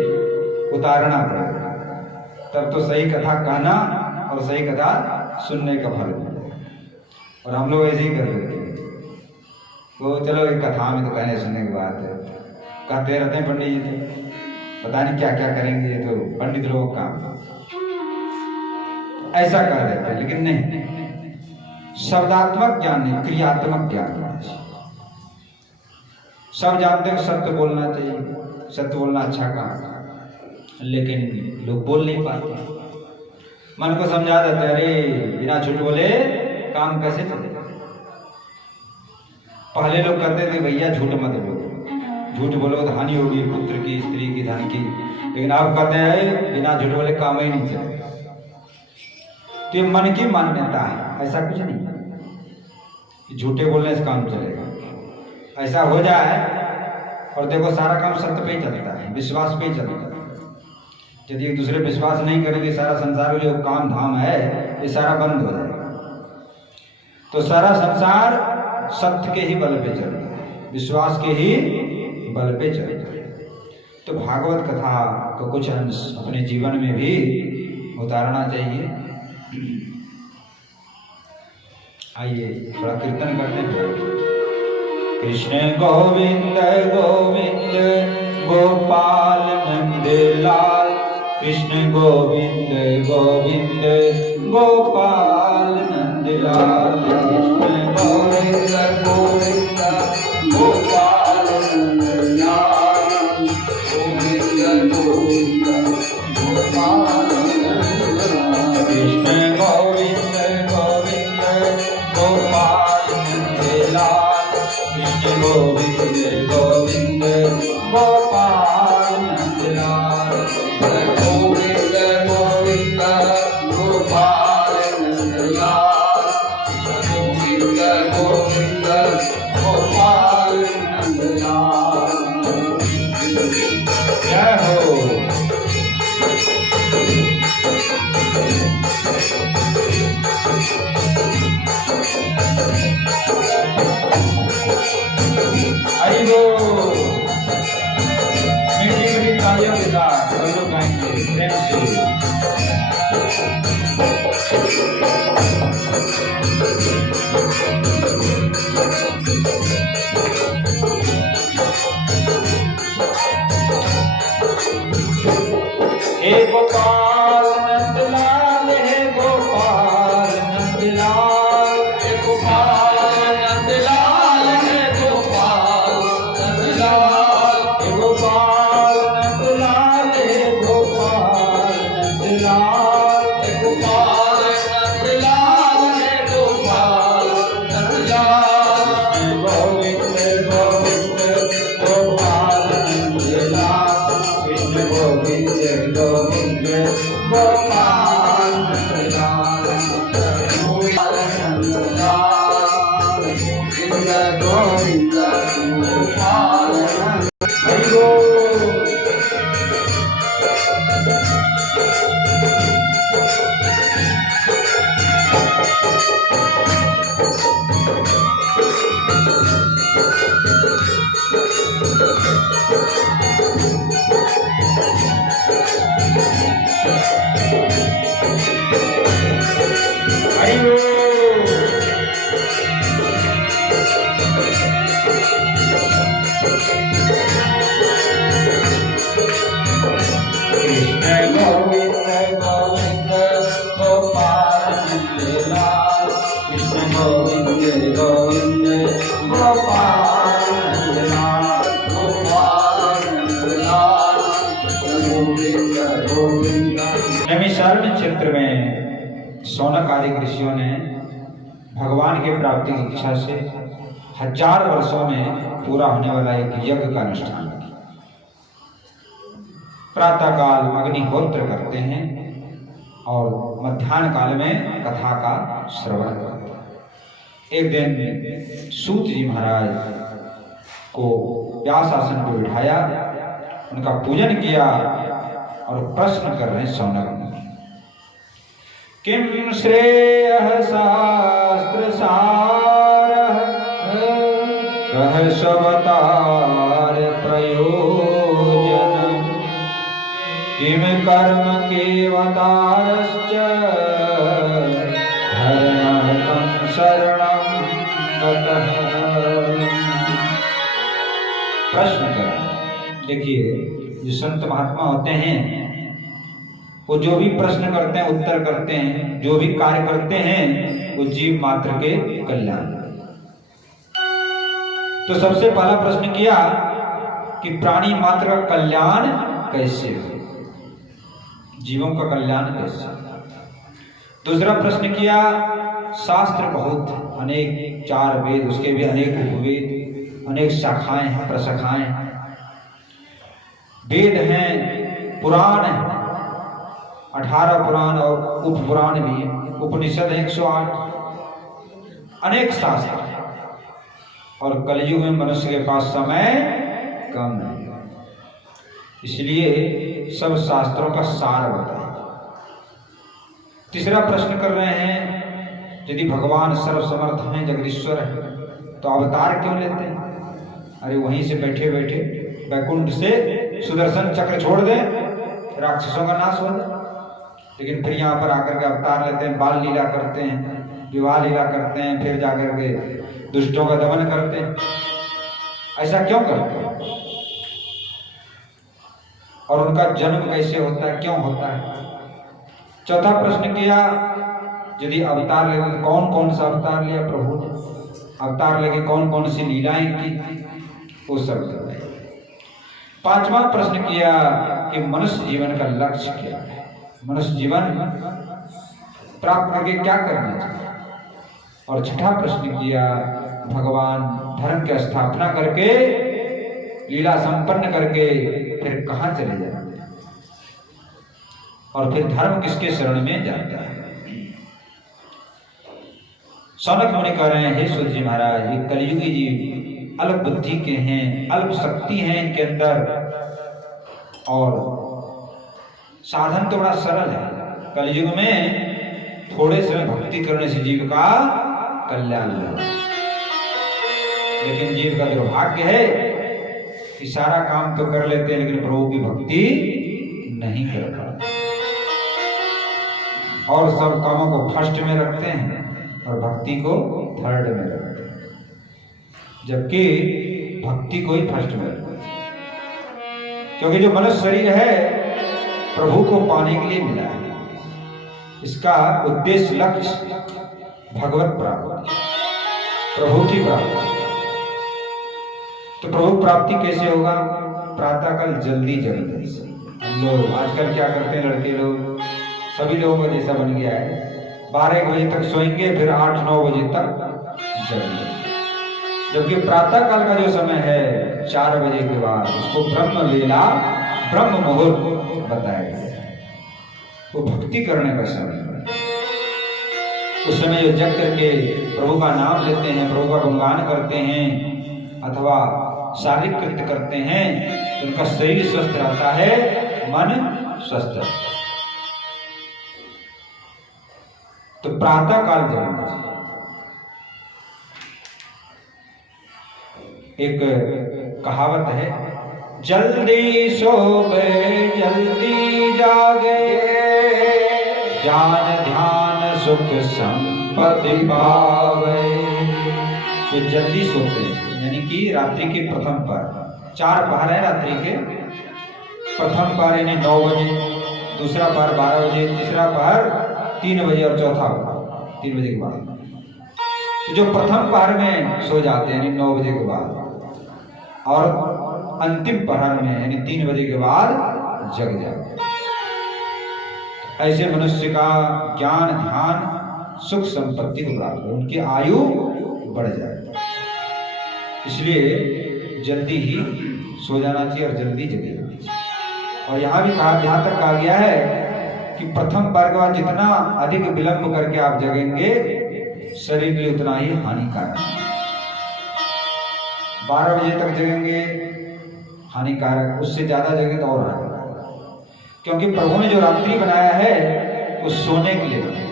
उतारना पड़ेगा, तब तो सही कथा कहना और सही कथा सुनने का फल है। और हम लोग ऐसे ही कर लेते हैं, तो चलो एक कथा में तो कहने सुनने की बात है, कहते रहते हैं पंडित जी, तो पता नहीं क्या क्या करेंगे, तो पंडित लोग काम ऐसा कर देते हैं। लेकिन नहीं, शब्दात्मक ज्ञान नहीं, क्रियात्मक ज्ञान। सब जानते हैं सत्य बोलना चाहिए, सत्य बोलना अच्छा काम, लेकिन लोग बोल नहीं पाते। मन को समझा देते, अरे बिना झूठ बोले काम कैसे चलेगा। पहले लोग कहते थे भैया झूठ मत बोलो, झूठ बोलो तो हानि होगी पुत्र की, स्त्री की, धन की, लेकिन अब कहते हैं बिना झूठ बोले काम ही नहीं चलेगा। तो ये मन की मान्यता है, ऐसा कुछ नहीं कि झूठे बोलने से काम चलेगा। ऐसा हो जाए और देखो सारा काम सत्य पे ही चलता है, विश्वास पे ही चलता है। यदि एक दूसरे विश्वास नहीं करेंगे, सारा संसार में जो काम धाम है ये सारा बंद हो जाएगा। तो सारा संसार सत्य के ही बल पे चल रहा है, विश्वास के ही बल पे चल रहा है। तो भागवत कथा को कुछ अंश अपने जीवन में भी उतारना चाहिए। आइए थोड़ा कीर्तन करते हैं। कृष्ण गोविंद गोविंद गोपाल नंद लाल, कृष्ण गोविंद गोविंद गोपाल नंद लाल, कृष्ण गोविंद गोविंद गोपाल नंद लाल, गोविंद गोविंद गोपाल नंद लाल, कृष्ण गोविंद गोविंद गोपाल नंद लाल, कृष्ण गोविंद गोविंद गोपाल नंद लाल, गोविंद गोविंद गोपाल नंद नैमिषारण्य क्षेत्र में शौनक आदि ऋषियों ने भगवान के प्राप्ति की इच्छा से 1000 वर्षों में पूरा होने वाला एक यज्ञ का अनुष्ठान किया। प्रातः काल अग्निहोत्र करते हैं और मध्याह्न काल में कथा का श्रवण करते हैं। एक दिन सूत जी महाराज को व्यास आसन पर बिठाया, उनका पूजन किया और प्रश्न कर रहे हैं शौनक मुनि, किम श्रेयः शास्त्र सारः कह सवतार प्रयोजन किम कर्म केवतारश्च धर्मं शरणं गतः। प्रश्न करें। देखिए, जो संत महात्मा होते हैं वो जो भी प्रश्न करते हैं, उत्तर करते हैं, जो भी कार्य करते हैं वो जीव मात्र के कल्याण। तो सबसे पहला प्रश्न किया कि प्राणी मात्र का कल्याण कैसे हो, जीवों का कल्याण कैसे। दूसरा प्रश्न किया, शास्त्र बहुत अनेक 4 वेद, उसके भी अनेक उपवेद, अनेक शाखाएं हैं, प्रशाखाएं हैं, वेद हैं, पुराण हैं, 18 पुराण और उपपुराण भी है, उपनिषद 108, अनेक शास्त्र। और कलयुग में मनुष्य के पास समय कम है, इसलिए सब शास्त्रों का सार बताए। तीसरा प्रश्न कर रहे हैं, यदि भगवान सर्वसमर्थ हैं, जगदीश्वर है, तो अवतार क्यों लेते हैं? अरे वहीं से बैठे बैठे वैकुंठ से सुदर्शन चक्र छोड़ दे, राक्षसों का नाश हो जाए। लेकिन फिर यहाँ पर आकर के अवतार लेते हैं, बाल लीला करते हैं, विवाह लीला करते हैं, फिर जाकर के दुष्टों का दमन करते हैं। ऐसा क्यों करते हैं? और उनका जन्म कैसे होता है, क्यों होता है? चौथा प्रश्न किया, यदि अवतार ले तो कौन कौन सा अवतार लिया प्रभु ने, अवतार लेके कौन कौन सी लीलाएं की, वो सब बताया। पांचवा प्रश्न किया कि मनुष्य जीवन का लक्ष्य क्या है, मनुष्य जीवन प्राप्त करके क्या करना चाहिए। और छठा प्रश्न किया, भगवान धर्म की स्थापना करके, लीला संपन्न करके फिर कहाँ चले जाते हैं, और फिर धर्म किसके शरण में जाता है। शौनक मुनि कह रहे हैं, हे सूत जी महाराज, ये कलयुगी जीव अल्प बुद्धि के हैं, अल्प शक्ति है इनके अंदर, और साधन तो बड़ा सरल है। कलयुग में थोड़े समय भक्ति करने से जीव का कल्याण होगा, लेकिन जीव का दुर्भाग्य है कि सारा काम तो कर लेते हैं लेकिन प्रभु की भक्ति नहीं कर पाते, और सब कामों को फर्स्ट में रखते हैं और भक्ति को थर्ड में रखते हैं, जबकि भक्ति को ही फर्स्ट में रखते हैं। क्योंकि जो मनुष्य शरीर है प्रभु को पाने के लिए मिला है, इसका उद्देश्य लक्ष्य भगवत प्राप्ति, प्रभु की प्राप्ति। तो प्रभु प्राप्ति कैसे होगा? प्रातःकाल जल्दी जगने से। हम लोग आजकल क्या करते हैं, लड़के लोग, सभी लोगों का जैसा बन गया है, 12 बजे तक सोएंगे, फिर 8-9 बजे तक जगेंगे। जबकि प्रातः काल का जो समय है 4 बजे के बाद, उसको ब्रह्म लीला, ब्रह्म मुहूर्त बताया गया है, वो भक्ति करने का समय है। उस समय जो जग करके प्रभु का नाम लेते हैं, प्रभु का गुणगान करते हैं अथवा शारीरिक कृत्य करते हैं तो उनका शरीर स्वस्थ रहता है, मन स्वस्थ रहता है। तो प्रातः काल जगना चाहिए। एक कहावत है, जल्दी सोवे जल्दी जागे, ज्ञान ध्यान सुख संपत्ति पावे। तो जल्दी सोते हैं यानी कि रात्रि के प्रथम पहर, 4 पहर है रात्रि के। प्रथम पहर यानी 9 बजे, दूसरा पहर 12 बजे, तीसरा पहर 3 बजे और चौथा पहर 3 बजे के बाद। तो जो प्रथम पहर में सो जाते हैं यानी 9 बजे के बाद, और अंतिम पहर में यानी 3 बजे के बाद जग जाते हैं, ऐसे मनुष्य का ज्ञान ध्यान सुख संपत्ति को प्राप्त हो, उनकी आयु बढ़ जाए। इसलिए जल्दी ही सो जाना चाहिए और जल्दी जग जाना चाहिए। और यहाँ भी यहाँ तक कहा गया है कि प्रथम पहर के बाद जितना अधिक विलंब करके आप जगेंगे शरीर के लिए उतना ही हानिकारक है। 12 बजे तक जगेंगे हानिकारक, उससे ज्यादा जगेंगे तो और हानिकारक, क्योंकि प्रभु ने जो रात्रि बनाया है वो सोने के लिए बनाया,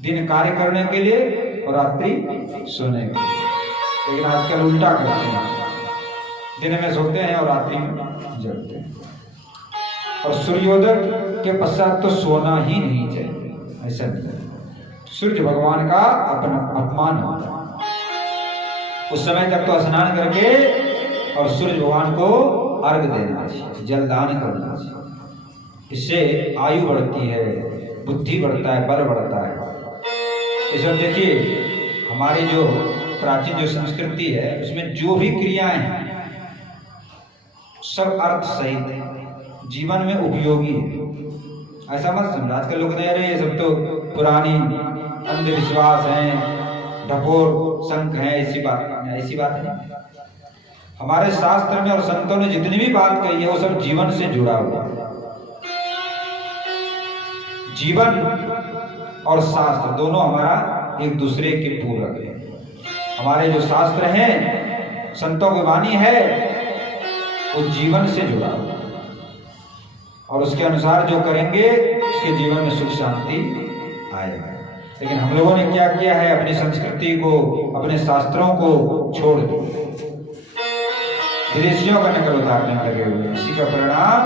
दिन कार्य करने के लिए और रात्रि सोने के लिए। लेकिन आजकल उल्टा करते हैं, दिन में सोते हैं और रात्रि में जगते हैं। और सूर्योदय के पश्चात तो सोना ही नहीं चाहिए, ऐसा नहीं। सूर्य भगवान का अपमान होता है। उस समय तक तो स्नान करके और सूर्य भगवान को अर्घ देना चाहिए, जलदान करना चाहिए। इससे आयु बढ़ती है, बुद्धि बढ़ता है, बल बढ़ता है। इस वक्त देखिए हमारी जो प्राचीन जो संस्कृति है उसमें जो भी क्रियाएं हैं सब अर्थ सहित है, जीवन में उपयोगी है। ऐसा मत समझ आजकल लोग कह रहे ये सब तो पुरानी अंधविश्वास है, ढकोर संख है, ऐसी बात है। हमारे शास्त्र में और संतों ने जितनी भी बात कही है वो सब जीवन से जुड़ा हुआ है। जीवन और शास्त्र दोनों हमारा एक दूसरे के पूरक है। हमारे जो शास्त्र हैं, संतों की वाणी है, वो जीवन से जुड़ा हुआ है और उसके अनुसार जो करेंगे उसके जीवन में सुख शांति आएगा। लेकिन हम लोगों ने क्या किया है, अपनी संस्कृति को, अपने शास्त्रों को छोड़ दिया, विदेशियों का नकल उतारने में लगे हुए। इसी का परिणाम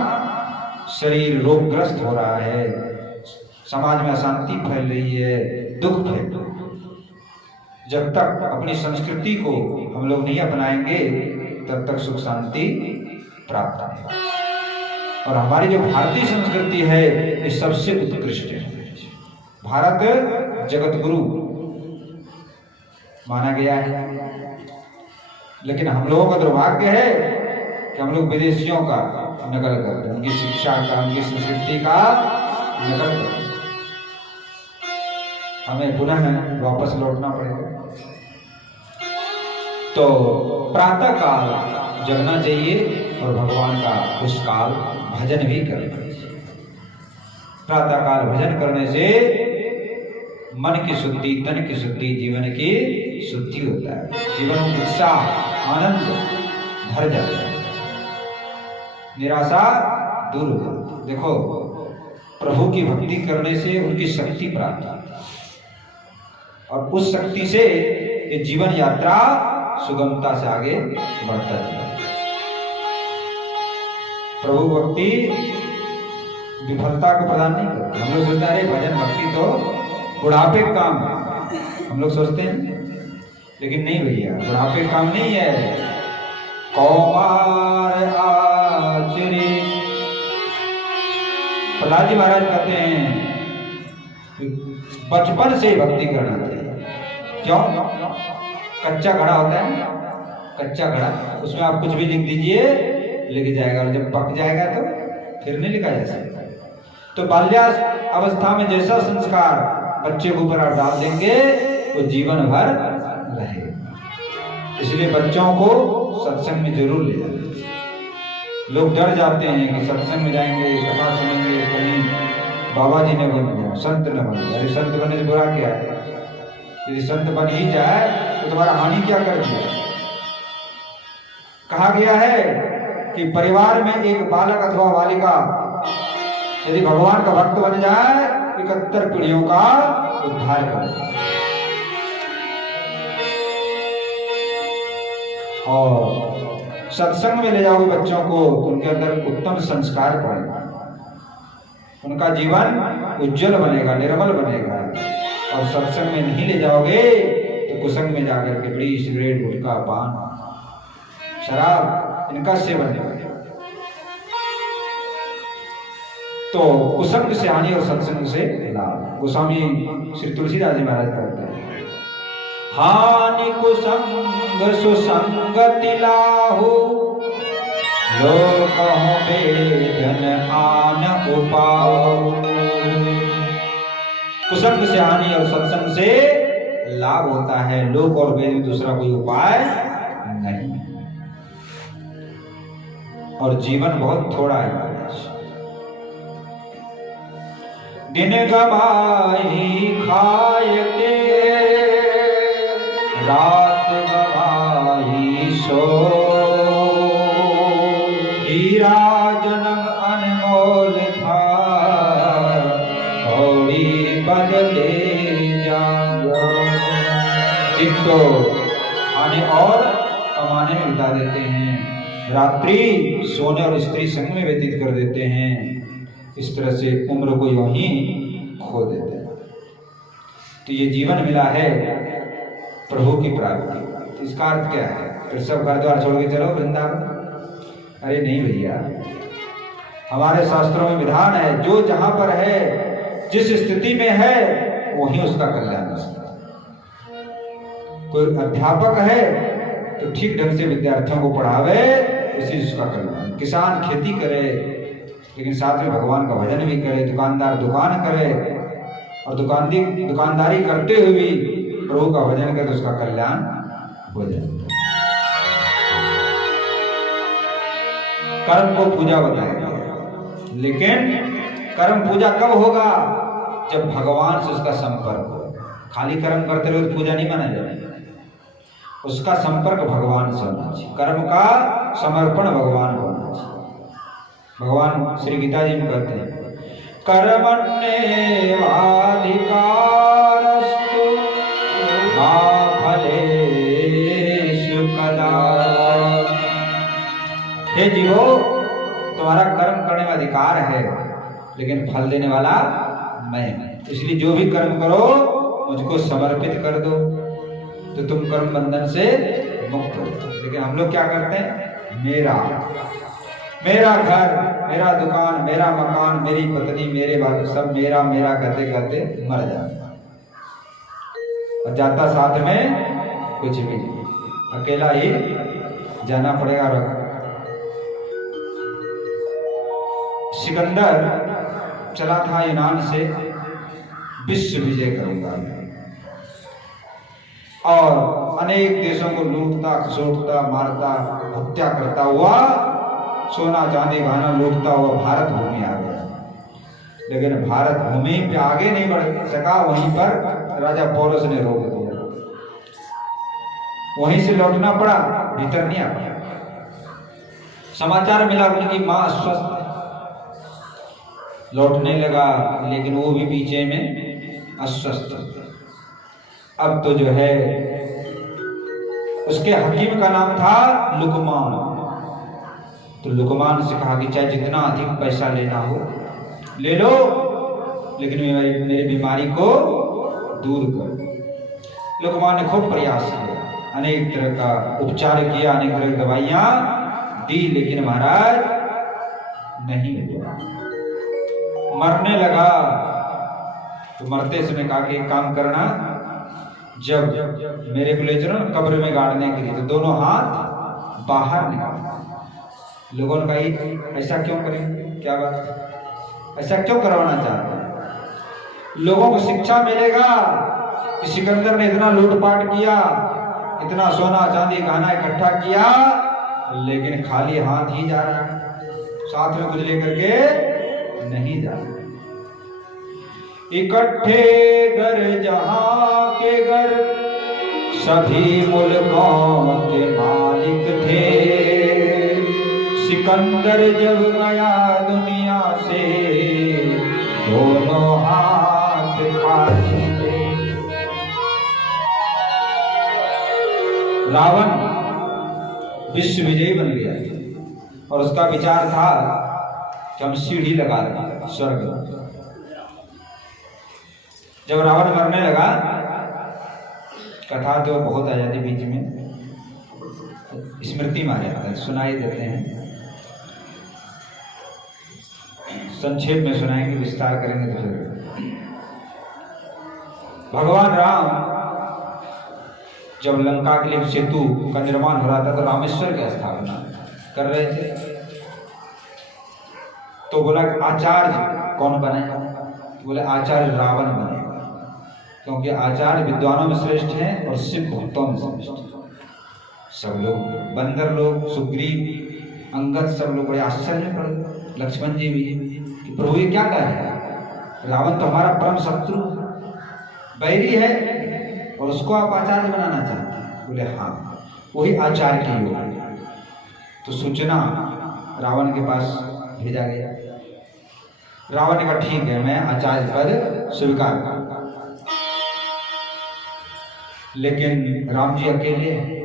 शरीर रोगग्रस्त हो रहा है, समाज में अशांति फैल रही है, दुख फैल रहा है। जब तक अपनी संस्कृति को हम लोग नहीं अपनाएंगे तब तक सुख शांति प्राप्त नहीं। और हमारी जो भारतीय संस्कृति है ये सबसे उत्कृष्ट है। भारत जगत गुरु माना गया है, लेकिन हम लोगों का दुर्भाग्य है कि हम लोग विदेशियों का नकल करते हैं, उनकी शिक्षा का, उनकी संस्कृति का नकल करते हैं। हमें पुनः वापस लौटना पड़ेगा। तो प्रातः काल जगना चाहिए और भगवान का उस काल भजन भी करना चाहिए। प्रातः काल भजन करने से मन की शुद्धि, तन की शुद्धि, जीवन की शुद्धि होता है। जीवन में उत्साह आनंद भर जाता है, निराशा दूर हो जाती है। देखो प्रभु की भक्ति करने से उनकी शक्ति प्राप्त होती है और उस शक्ति से ये जीवन यात्रा सुगमता से आगे बढ़ता है। प्रभु भक्ति विफलता को प्रदान नहीं करती। हम लोग सोचते हैं भजन भक्ति तो बुढ़ापे का काम है, हम लोग सोचते हैं, लेकिन नहीं भैया, बुढ़ापे का काम नहीं है। कौमार आचरे, प्रहलाद जी महाराज कहते हैं बचपन से भक्ति करना चाहिए। क्यों? कच्चा घड़ा होता है, कच्चा घड़ा, उसमें आप कुछ भी लिख दीजिए लिख जाएगा, और जब पक जाएगा तो फिर नहीं लिखा जा सकता। तो बाल्यावस्था में जैसा संस्कार बच्चे के ऊपर आप डाल देंगे वो जीवन भर रहेगा। इसलिए बच्चों को सत्संग में जरूर ले जाना। लोग डर जाते हैं कि सत्संग में जाएंगे, कथा सुनेंगे, कहीं बाबा जी ने बन गया, संत न बन गया। अरे संत बनने से बुरा क्या है? यदि संत बन ही जाए तो तुम्हारा हानि क्या कर दिया? कहा गया है कि परिवार में एक बालक अथवा बालिका यदि भगवान का भक्त बन जाए 71 पीढ़ियों का उद्धार कर। और सत्संग में ले जाओगे बच्चों को तो उनके अंदर उत्तम संस्कार पड़ेगा, उनका जीवन उज्जवल बनेगा, निर्मल बनेगा। और सत्संग में नहीं ले जाओगे तो कुसंग में जाकर के बीड़ी, सिगरेट, गुटखा, पान, शराब इनका सेवन करेगा। तो कुसंग से हानि और सत्संग से लाभ। गोस्वामी श्री तुलसीदास जी महाराज कहते हैं, हानि कुसंग सुसंगति लाहु, लोक बेदन आन उपाओ। कुसंग से हानि और सत्संग से लाभ होता है, लोक और वेद में दूसरा कोई उपाय नहीं। और जीवन बहुत थोड़ा है। दिन गवाई खाए के, रात गवाई सो, हीरा जन्म अनमोल था, कौड़ी बदले जाओ। दिन तो खाने और कमाने में बिता देते हैं, रात्रि सोने और स्त्री संग में व्यतीत कर देते हैं। इस तरह से उम्र को यूं ही खो देते हैं। तो ये जीवन मिला है प्रभु की प्राप्ति। इसका अर्थ क्या है? फिर सब घर द्वार छोड़ के चलो वृंदावन? अरे नहीं भैया, हमारे शास्त्रों में विधान है, जो जहां पर है, जिस स्थिति में है, वहीं उसका कल्याण हो सकता है। कोई अध्यापक है तो ठीक ढंग से विद्यार्थियों को पढ़ावे, उसी उसका कल्याण। किसान खेती करे लेकिन साथ में भगवान का भजन भी करे, दुकानदार दुकान करे और दुकानदारी करते हुए भी प्रभु का भजन करे तो उसका कल्याण हो जाता है। कर्म को पूजा बताया गया, लेकिन कर्म पूजा कब होगा? जब भगवान से उसका संपर्क हो। खाली कर्म करते रहो तो पूजा नहीं माना जाएगा, उसका संपर्क भगवान से होना चाहिए, कर्म का समर्पण भगवान को होना चाहिए। भगवान श्री गीता जी में कहते हैं, कर्मण्येवाधिकारस्तु मा फलेषु कदाचन। हे जीवो, तुम्हारा कर्म करने में अधिकार है, लेकिन फल देने वाला मैं। इसलिए जो भी कर्म करो मुझको समर्पित कर दो तो तुम कर्म बंधन से मुक्त हो। लेकिन हम लोग क्या करते हैं? मेरा घर, मेरा दुकान, मेरा मकान, मेरी पत्नी, मेरे बाल, सब मेरा मेरा कहते कहते मर जाता और जाता साथ में कुछ भी नहीं, अकेला ही जाना पड़ेगा। सिकंदर चला था यूनान से, विश्व विजय करूंगा और अनेक देशों को लूटता, खसोटता, मारता, हत्या करता हुआ, सोना चांदी गहना लूटता हुआ भारत भूमि आ गया। लेकिन भारत भूमि पे आगे नहीं बढ़ सका, वहीं पर राजा पौलुस ने रोक दिया, वहीं से लौटना पड़ा, भीतर नहीं आ पाया। समाचार मिला उनकी मां अस्वस्थ, लौटने लगा, लेकिन वो भी पीछे में अस्वस्थ। अब तो जो है, उसके हकीम का नाम था लुकमान। तो लुकमान से कहा कि चाहे जितना अधिक पैसा लेना हो ले लो, लेकिन मेरी बीमारी को दूर करो। लुकमान ने खूब प्रयास किया, अनेक तरह का उपचार किया, अनेक तरह की दवाइयां दी, लेकिन महाराज नहीं हुआ। मरने लगा तो मरते समय कहा कि एक काम करना, जब मेरे को ले चलो कब्र में गाड़ने के लिए, तो दोनों हाथ बाहर निकाल। लोगों ने कहा ऐसा क्यों करें, क्या बात, ऐसा क्यों करवाना चाहते हैं? लोगों को शिक्षा मिलेगा कि सिकंदर ने इतना लूटपाट किया, इतना सोना चांदी गहना इकट्ठा किया, लेकिन खाली हाथ ही जा रहा है, साथ में कुछ लेकर के नहीं जा रहा। इकट्ठे घर जहां के घर सभी मुल्कों के मालिक थे। सिकंदर जब गया दुनिया से दोनों हाथ खाली थे। रावण विश्व विजयी बन गया और उसका विचार था कि हम सीढ़ी लगा दें स्वर्ग। जब रावण मरने लगा, कथा तो बहुत आ जाती बीच में, स्मृति में आ जाता है, सुनाई देते हैं। संक्षेप में सुनाएंगे, विस्तार करेंगे तो फिर। भगवान राम जब लंका के लिए सेतु का निर्माण हो रहा था तो रामेश्वर की स्थापना कर रहे थे। तो बोला आचार्य कौन बनेगा? बोले आचार्य रावण बनेगा, क्योंकि आचार्य विद्वानों में श्रेष्ठ हैं और शिव भक्तों में श्रेष्ठ हैं। सब लोग, बंदर लोग, सुग्रीव, अंगद, सब लोग बड़े आश्चर्य में पड़े, लक्ष्मण जी भी, कि प्रभु ये क्या कह रहे हैं? रावण तो हमारा परम शत्रु बैरी है और उसको आप आचार्य बनाना चाहते हैं? बोले हाँ, वही आचार्य की योग है। तो सूचना रावण के पास भेजा गया। रावण ने कहा ठीक है, मैं आचार्य पद स्वीकार करूंगा। लेकिन राम जी अकेले हैं।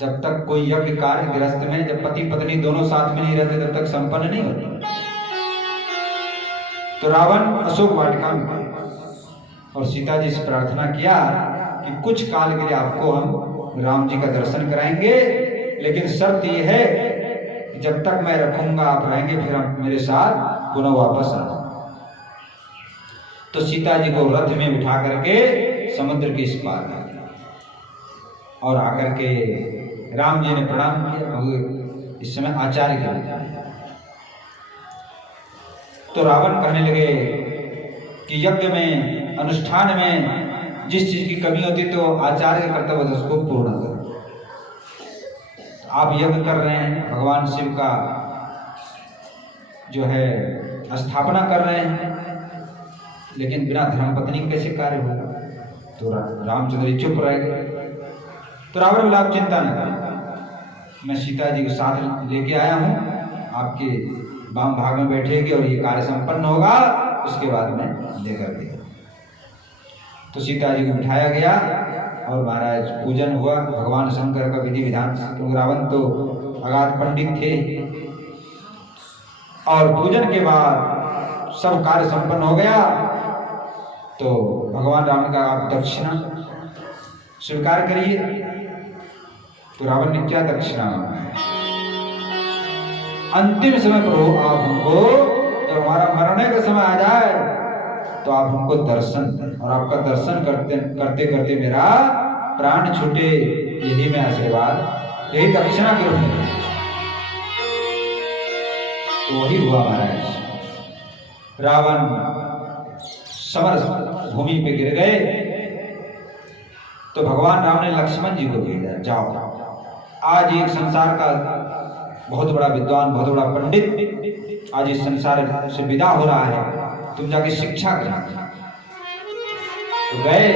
जब तक कोई यज्ञ कार्य गृहस्थ में, जब पति पत्नी दोनों साथ में नहीं रहते तब तक संपन्न नहीं होता। तो रावण अशोक वाटिका में गए और सीता जी से प्रार्थना किया कि कुछ काल के लिए आपको हम राम जी का दर्शन कराएंगे, लेकिन शर्त यह है कि जब तक मैं रखूंगा आप रहेंगे, फिर हम मेरे साथ पुनः वापस आना। तो सीता जी को रथ में बिठा करके समुद्र के इस पार आ गया और आकर के राम जी ने प्रणाम किया। इस समय आचार्य के, तो रावण कहने लगे कि यज्ञ में, अनुष्ठान में जिस चीज की कमी होती तो आचार्य का कर्तव्य है उसको पूर्ण करो। आप यज्ञ कर रहे हैं, भगवान शिव का जो है स्थापना कर रहे हैं, लेकिन बिना धर्मपत्नी कैसे कार्य होगा? तो रामचंद्र चुप रह गए। तो रावण बोला आप चिंता न करें, मैं सीता जी को साथ लेके आया हूं, आपके वाम भाग में बैठेगी और ये कार्य संपन्न होगा, उसके बाद मैं लेकर गया। तो सीता जी को बिठाया गया और महाराज पूजन हुआ भगवान शंकर का विधि विधान, क्योंकि रावण तो अगाध पंडित थे। और पूजन के बाद सब कार्य संपन्न हो गया। तो भगवान राम का आप दक्षिणा स्वीकार करिए। तो रावण ने क्या दक्षिणा मांगा है? अंतिम समय प्रभु आप हमको, जब हमारा मरने का समय आ जाए तो आप हमको दर्शन दें, और आपका दर्शन करते करते करते मेरा प्राण छूटे, यही मैं आशीर्वाद, यही दक्षिणा के रूप में। तो वही हुआ महाराज। रावण समर भूमि पे गिर गए। तो भगवान राम ने लक्ष्मण जी को भेजा, जाओ आज एक संसार का बहुत बड़ा विद्वान, बहुत बड़ा पंडित आज इस संसार से विदा हो रहा है, तुम जाके शिक्षा करना। तो गए,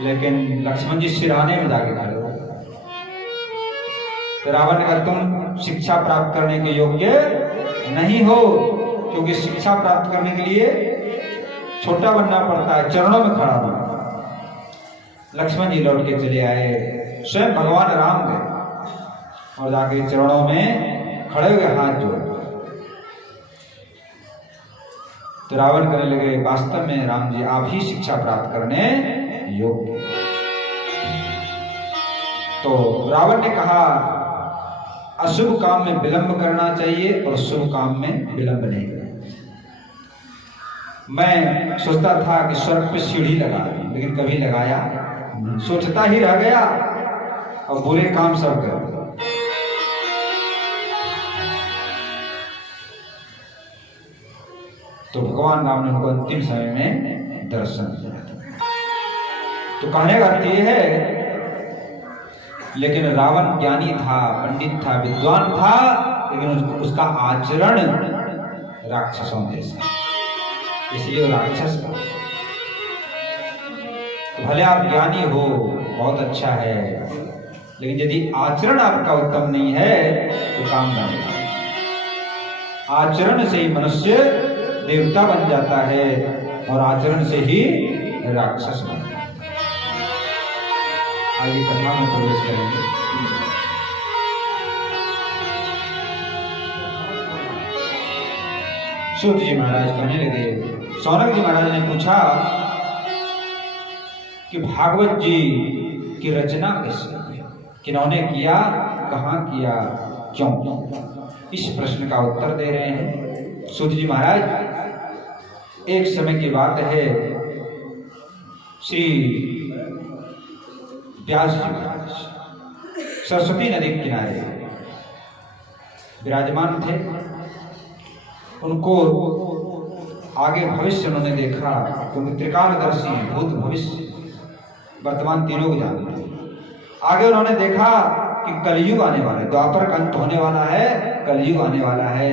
लेकिन लक्ष्मण जी सिरहाने में जाके खड़े हो। तो रावण ने कहा तुम शिक्षा प्राप्त करने के योग्य नहीं हो, क्योंकि शिक्षा प्राप्त करने के लिए छोटा बनना पड़ता है, चरणों में खड़ा होना। लक्ष्मण जी लौट के चले आए, स्वयं भगवान राम गए और जाके चरणों में खड़े हुए हाथ जोड़। तो रावण कहने लगे वास्तव में राम जी आप ही शिक्षा प्राप्त करने योग्य। तो रावण ने कहा अशुभ काम में विलंब करना चाहिए और शुभ काम में विलंब नहीं करना। मैं सोचता था कि स्वर्ग पे सीढ़ी लगा दूं, लेकिन कभी लगाया नहीं, सोचता ही रह गया और बुरे काम सब कर। तो भगवान राम ने उनको अंतिम समय में दर्शन दिया। तो कहने का अर्थ यह है, लेकिन रावण ज्ञानी था, पंडित था, विद्वान था, लेकिन उसका आचरण राक्षसों जैसा। इसलिए वो राक्षस का। तो भले आप ज्ञानी हो, बहुत अच्छा है, लेकिन यदि आचरण आपका उत्तम नहीं है तो काम ना होगा। आचरण से ही मनुष्य देवता बन जाता है और आचरण से ही राक्षस बनता है। आइए कथा में प्रवेश करेंगे। सूत जी महाराज कहने लगे, सौनक जी महाराज ने पूछा कि भागवत जी की रचना किसने किन्होंने किया, कहाँ किया, क्यों? इस प्रश्न का उत्तर दे रहे हैं सूत जी महाराज। एक समय की बात है, श्री व्यास जी महाराज सरस्वती नदी के किनारे विराजमान थे। उनको आगे भविष्य उन्होंने देखा, क्योंकि त्रिकालदर्शी भूत भविष्य वर्तमान तीनों को जानते हैं। आगे उन्होंने देखा कि कलयुग आने वाला है, द्वापर का अंत होने वाला है, कलयुग आने वाला है।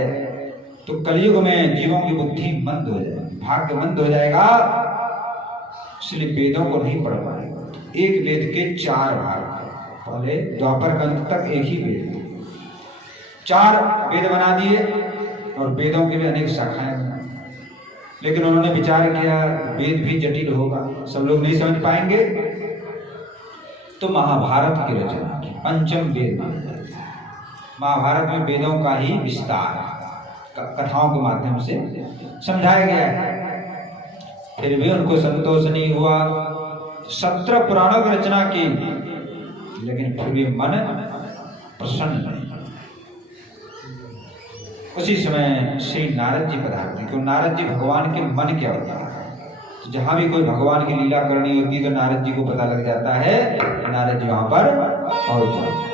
तो कलयुग में जीवों की बुद्धि मंद हो जाएगी, भाग्य मंद हो जाएगा, इसलिए वेदों को नहीं पढ़ पाएगा। एक वेद के 4 भाग, पहले द्वापर का अंत तक एक ही वेद, 4 वेद बना दिए और वेदों के भी अनेक शाखाएं। लेकिन उन्होंने विचार किया वेद भी जटिल होगा, सब लोग नहीं समझ पाएंगे, तो महाभारत की रचना की। पंचम वेद माना जाता है। महाभारत में वेदों का ही विस्तार कथाओं के माध्यम से समझाया गया है। फिर भी उनको संतोष नहीं हुआ, 17 पुराणों की रचना की, लेकिन फिर भी मन प्रसन्न नहीं। उसी समय श्री नारद जी पधारते, क्योंकि नारद जी भगवान के मन के अवतार है। तो जहां भी कोई भगवान की लीला करनी होती है तो नारद जी को पता लग जाता है, नारद जी वहां पर पहुंच जाते।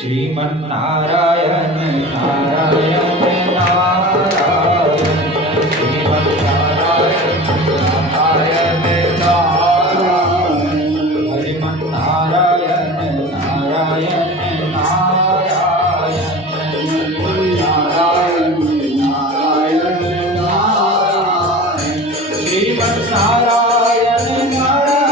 श्रीमन नारायण नारायण नारायण, श्रीमन नारायण नारायण नारायण, श्रीमन नारायण नारायण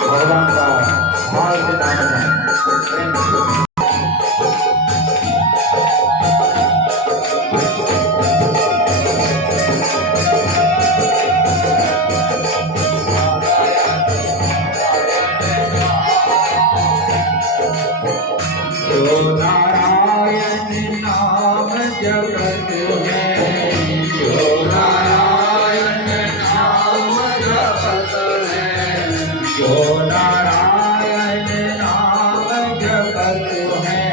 भगवान का भाव से दान है। जो नारायण नाम जपत है, जो नारायण नाम जपत है, जो नारायण नाम जपत है,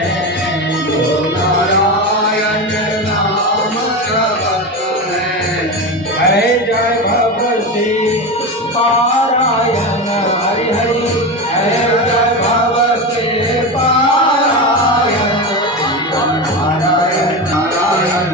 जो नारायण नाम जपत है, जय भव श्री पारायण हरि हरि, जय भव श्री पारायण नारायण नारायण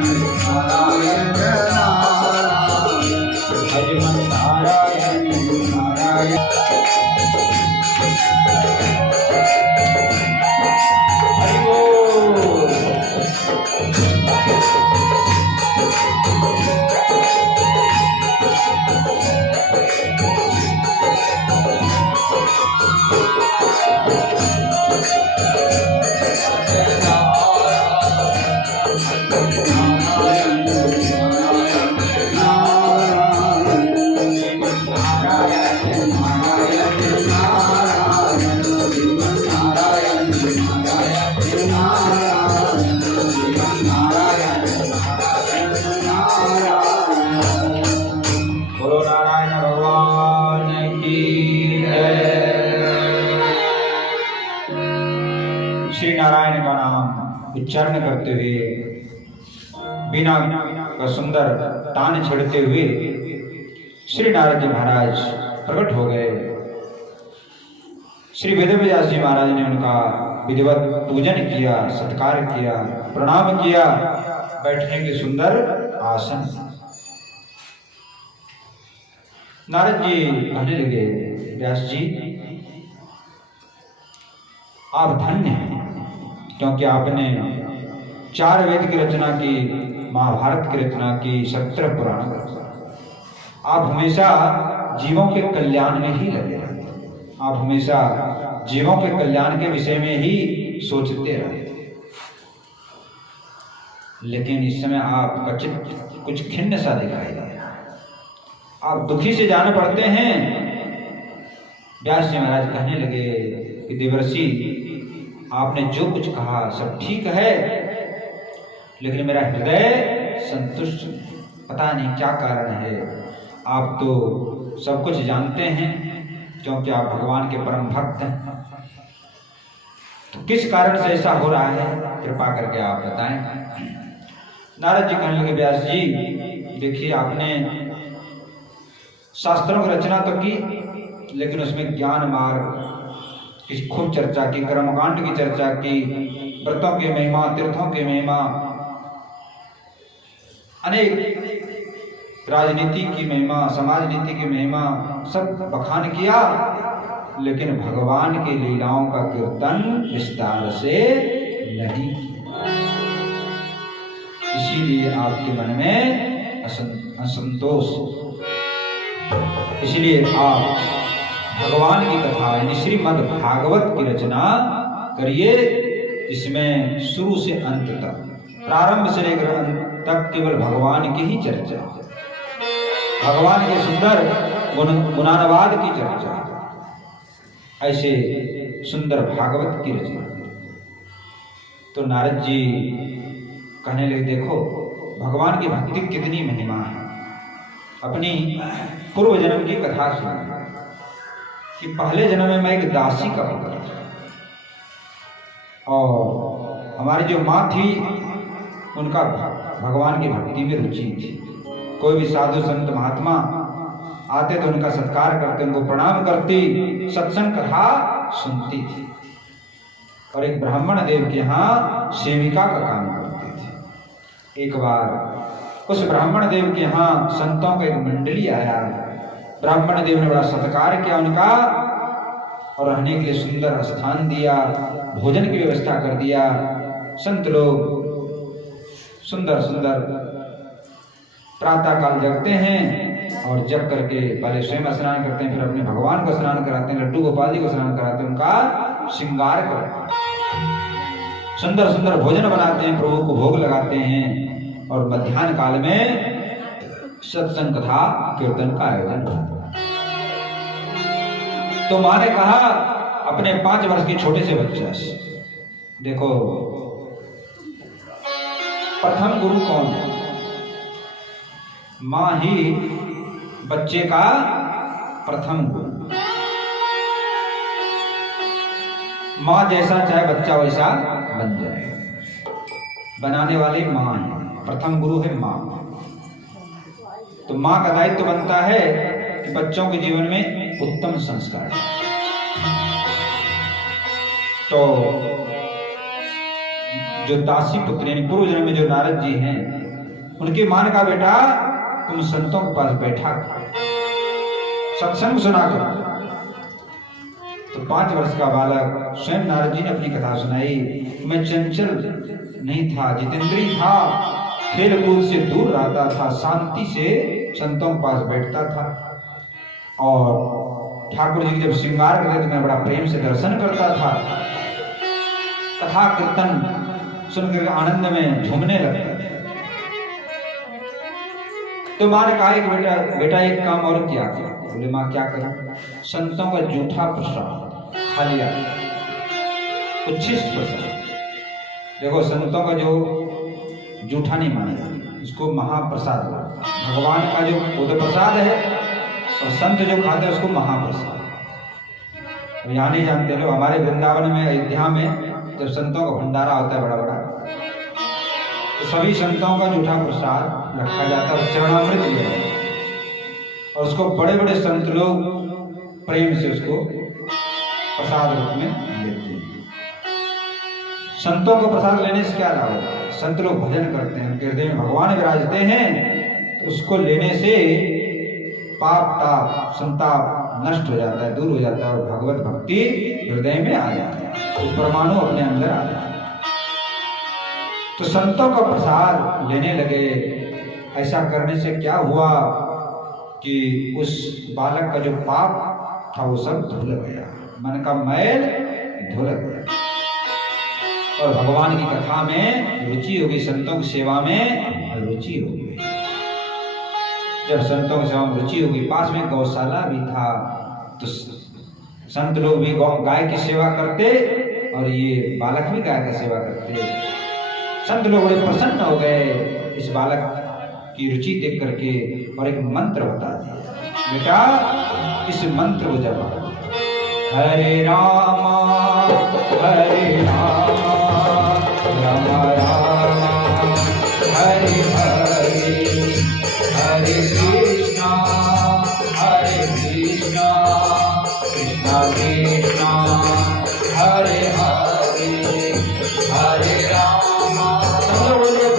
उच्चारण करते हुए, बिना का सुंदर तान छेड़ते हुए श्री नारद जी महाराज प्रकट हो गए। श्री वेदव्यास जी महाराज ने उनका विधिवत पूजन किया, सत्कार किया, प्रणाम किया, बैठने के सुंदर आसन। नारद जी कहने लगे, व्यास जी आप धन्य हैं, क्योंकि आपने 4 वेद की रचना की, महाभारत की रचना की, 17 पुराण की रचना। आप हमेशा जीवों के कल्याण में ही लगे रहते, आप हमेशा जीवों के कल्याण के विषय में ही सोचते रहते। लेकिन इस समय आपका चित्त कुछ खिन्न सा दिखाई दे रहा है, आप दुखी से जान पड़ते हैं। व्यास जी महाराज कहने लगे कि देवर्षि, आपने जो कुछ कहा सब ठीक है, लेकिन मेरा हृदय संतुष्ट नहीं। पता नहीं क्या कारण है। आप तो सब कुछ जानते हैं, क्योंकि आप भगवान के परम भक्त हैं। तो किस कारण से ऐसा हो रहा है, कृपा करके आप बताएं। नारद जी कहने लगे, व्यास जी देखिए, आपने शास्त्रों की रचना तो की, लेकिन उसमें ज्ञान मार्ग की खूब चर्चा की, कर्मकांड की चर्चा की, व्रतों की महिमा, तीर्थों की महिमा, अनेक राजनीति की महिमा, समाज नीति की महिमा, सब बखान किया, लेकिन भगवान की लीलाओं का कीर्तन विस्तार से नहीं किया। इसीलिए आपके मन में असंतोष, इसलिए आप भगवान की कथा यानी श्रीमद् भागवत की रचना करिए, जिसमें शुरू से अंत तक, प्रारंभ से लेकर अंत तक केवल भगवान की ही चर्चा, भगवान के सुंदर गुणानुवाद की चर्चा, ऐसे सुंदर भागवत की रचना। तो नारद जी कहने लगे, देखो भगवान की भक्ति कितनी महिमा है। अपनी पूर्व जन्म की कथा सुनी कि पहले जन्म में मैं एक दासी का पुत्र था, और हमारी जो माँ थी उनका भगवान की भक्ति में रुचि थी। कोई भी साधु संत महात्मा आते तो उनका सत्कार करते, उनको प्रणाम करती, सत्संग कथा सुनती थी, और एक ब्राह्मण देव के यहाँ सेविका का काम करती थी। एक बार उस ब्राह्मण देव के यहाँ संतों का एक मंडली आया। ब्राह्मण देव ने बड़ा सत्कार किया उनका, और रहने के लिए सुंदर स्थान दिया, भोजन की व्यवस्था कर दिया। संत लोग सुंदर सुंदर प्रातः काल जगते हैं, और जग करके पहले स्वयं स्नान करते हैं, फिर अपने भगवान को स्नान कराते हैं, लड्डू गोपाल जी को स्नान कराते हैं, उनका श्रृंगार करते हैं, सुंदर सुंदर भोजन बनाते हैं, प्रभु को भोग लगाते हैं, और मध्याह्न काल में सत्संग कथा कीर्तन का आयोजन होता है। तो माँ ने कहा अपने 5 वर्ष के छोटे से बच्चे से, देखो प्रथम गुरु कौन है? माँ ही बच्चे का प्रथम गुरु। माँ जैसा चाहे बच्चा वैसा बन जाए, बनाने वाली माँ है, प्रथम गुरु है माँ। तो माँ का दायित्व बनता है कि बच्चों के जीवन में उत्तम संस्कार। तो जो दासी पुत्री पूर्व जन्म में जो नारद जी हैं, उनकी मां का बेटा तुम संतों के पास बैठा सत्संग सुना कर। तो 5 वर्ष का बालक स्वयं नारद जी ने अपनी कथा सुनाई। मैं चंचल नहीं था, जितेंद्रिय था, खेल कूद से दूर रहता था, शांति से संतों के पास बैठता था, और ठाकुर जी जब श्रृंगार करते तो मैं बड़ा प्रेम से दर्शन करता था। कथा कीर्तन सुनकर आनंद में झूमने लगता। तो माँ ने कहा कि बेटा एक काम और क्या करो? बोले माँ क्या करूं? संतों का जूठा प्रसाद खा लिया, उच्छिष्ट प्रसाद। देखो संतों का जो जूठा नहीं माना, इसको महाप्रसाद, भगवान का जो उदय प्रसाद है, और संत जो खाते हैं उसको महाप्रसाद। यहाँ नहीं जानते लोग, हमारे वृंदावन में, अयोध्या में जब संतों का भंडारा होता है बड़ा बड़ा, तो सभी संतों का जूठा प्रसाद रखा जाता है, चरणामृत लिया जाता है और उसको बड़े बड़े संत लोग प्रेम से उसको प्रसाद रूप में लेते हैं। संतों को प्रसाद लेने से क्या लाभ होता है? संत लोग भजन करते हैं, उनके हृदय में भगवान विराजते हैं, तो उसको लेने से पाप ताप संताप नष्ट हो जाता है, दूर हो जाता है और भगवत भक्ति हृदय में आ जाती है, तो परमाणु अपने अंदर आ जाता है। तो संतों का प्रसाद लेने लगे। ऐसा करने से क्या हुआ कि उस बालक का जो पाप था वो सब धुल गया, मन का मैल धुल गया और भगवान की कथा में रुचि होगी, संतों की सेवा में रुचि होगी। जब संतों की सेवा में रुचि होगी, पास में गौशाला भी था, तो संत लोग भी गाय की सेवा करते और ये बालक भी गाय की सेवा करते। संत लोग बड़े प्रसन्न हो गए इस बालक की रुचि देख करके और एक मंत्र बता दिया, बेटा इस मंत्र को जप, हरे रामा राम राम हरे हरे, हरे कृष्णा कृष्णा कृष्णा हरे हरे, हरे राम। सब बोलिए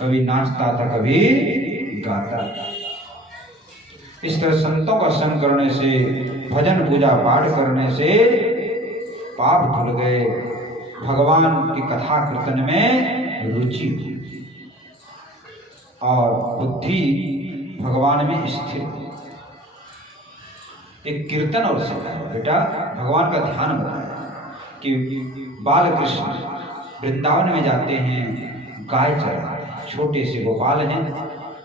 कभी नाचता था, कभी गाता था। इस तरह संतों का संग करने से, भजन पूजा पाठ करने से पाप धुल गए, भगवान की कथा कीर्तन में रुचि हुई और बुद्धि भगवान में स्थिर हुई। एक कीर्तन और सिखाया, बेटा भगवान का ध्यान बताया कि बाल कृष्ण वृंदावन में जाते हैं, गाय चराते, छोटे से गोपाल हैं,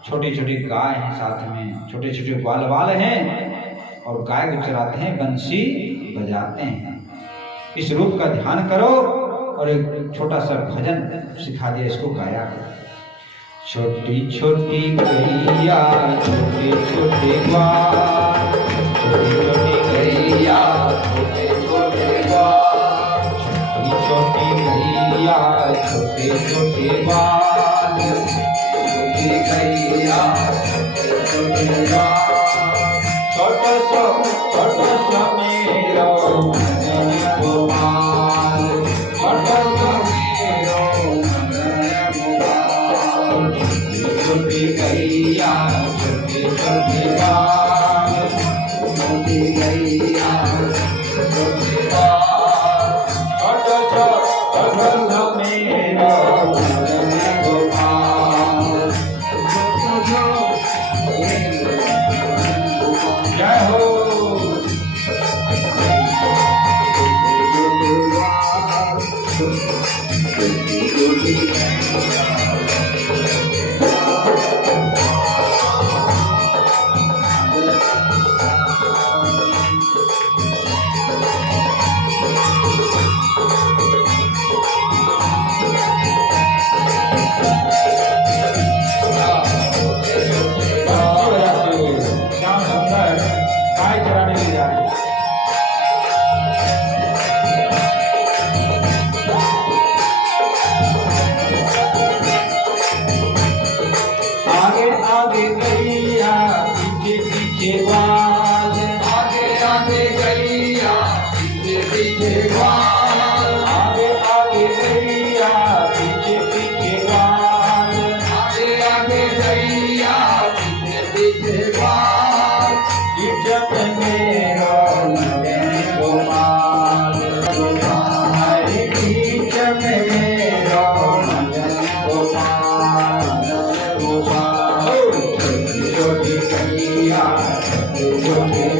छोटे छोटे गाय हैं, साथ में छोटे छोटे ग्वाल बाल हैं और गाय को चराते हैं, बंसी बजाते हैं। इस रूप का ध्यान करो और एक छोटा सा भजन सिखा दिया, इसको गाया करो। छोटी छोटी गैया छोटे छोटे ग्वाल, छोटी छोटी गैया छोटे छोटे ग्वाल, छोटी छोटी गैया छोटे छोटे ग्वाल, छोटी गैया छोटे छोटे ग्वाल, छोटा सा मेरा मदन गोपाल, छोटा सा मेरा मदन गोपाल, छोटी गैया छोटे छोटे ग्वाल, छोटी गैया छोटे ग्वाल, छोटा सा मेरा मदन गोपाल। जय हो। Hare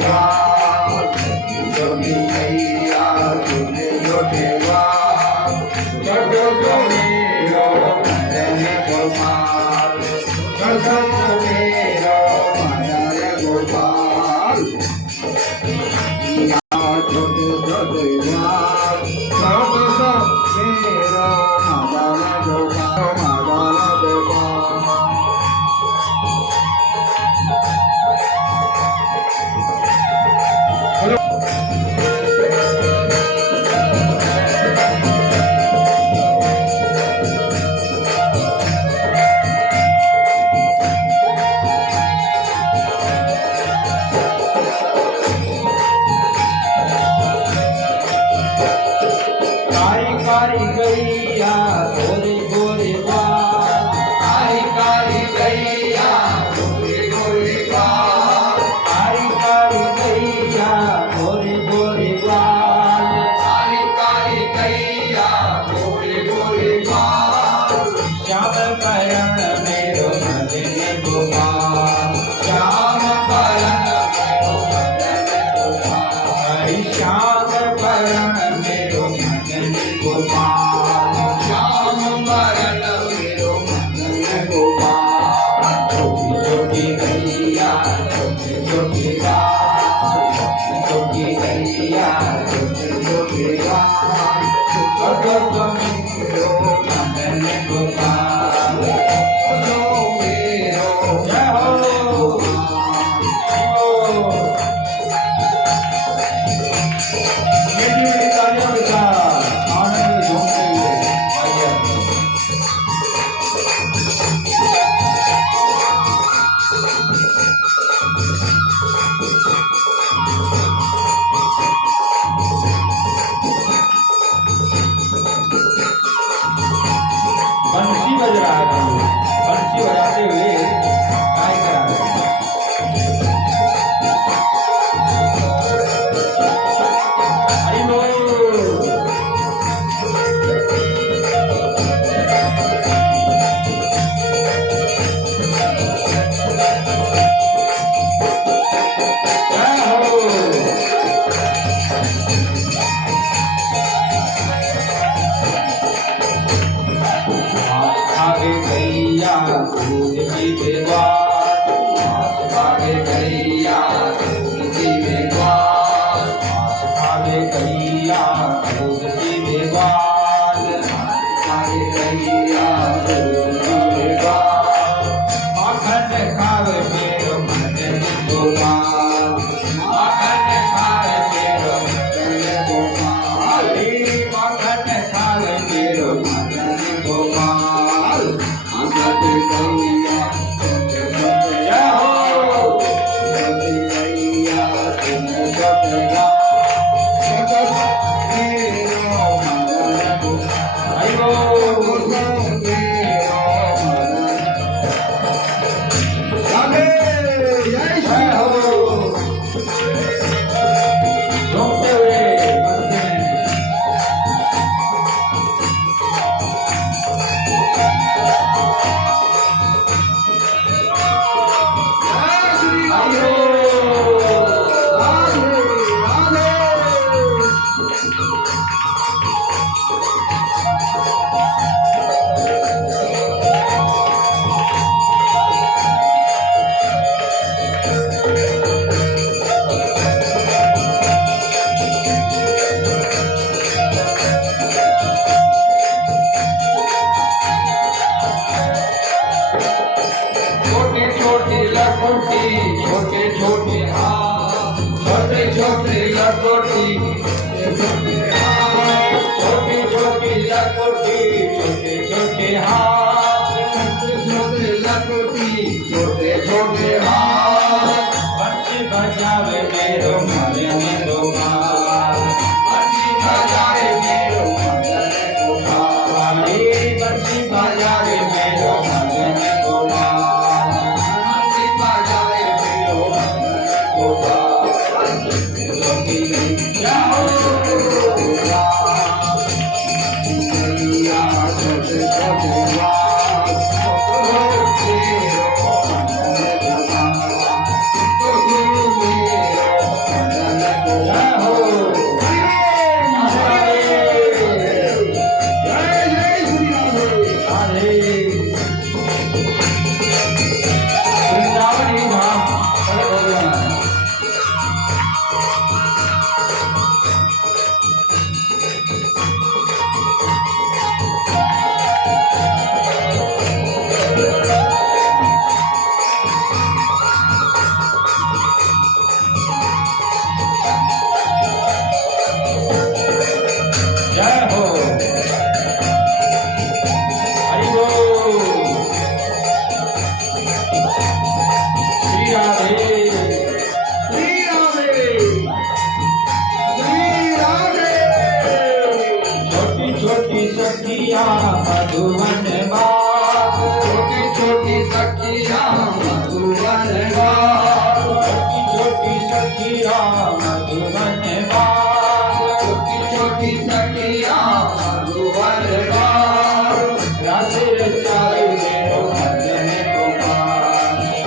सखिया मधुबन बार, छोटी छोटी सखिया मधुबन बार, रास रचाए मेरो मदन कुमार,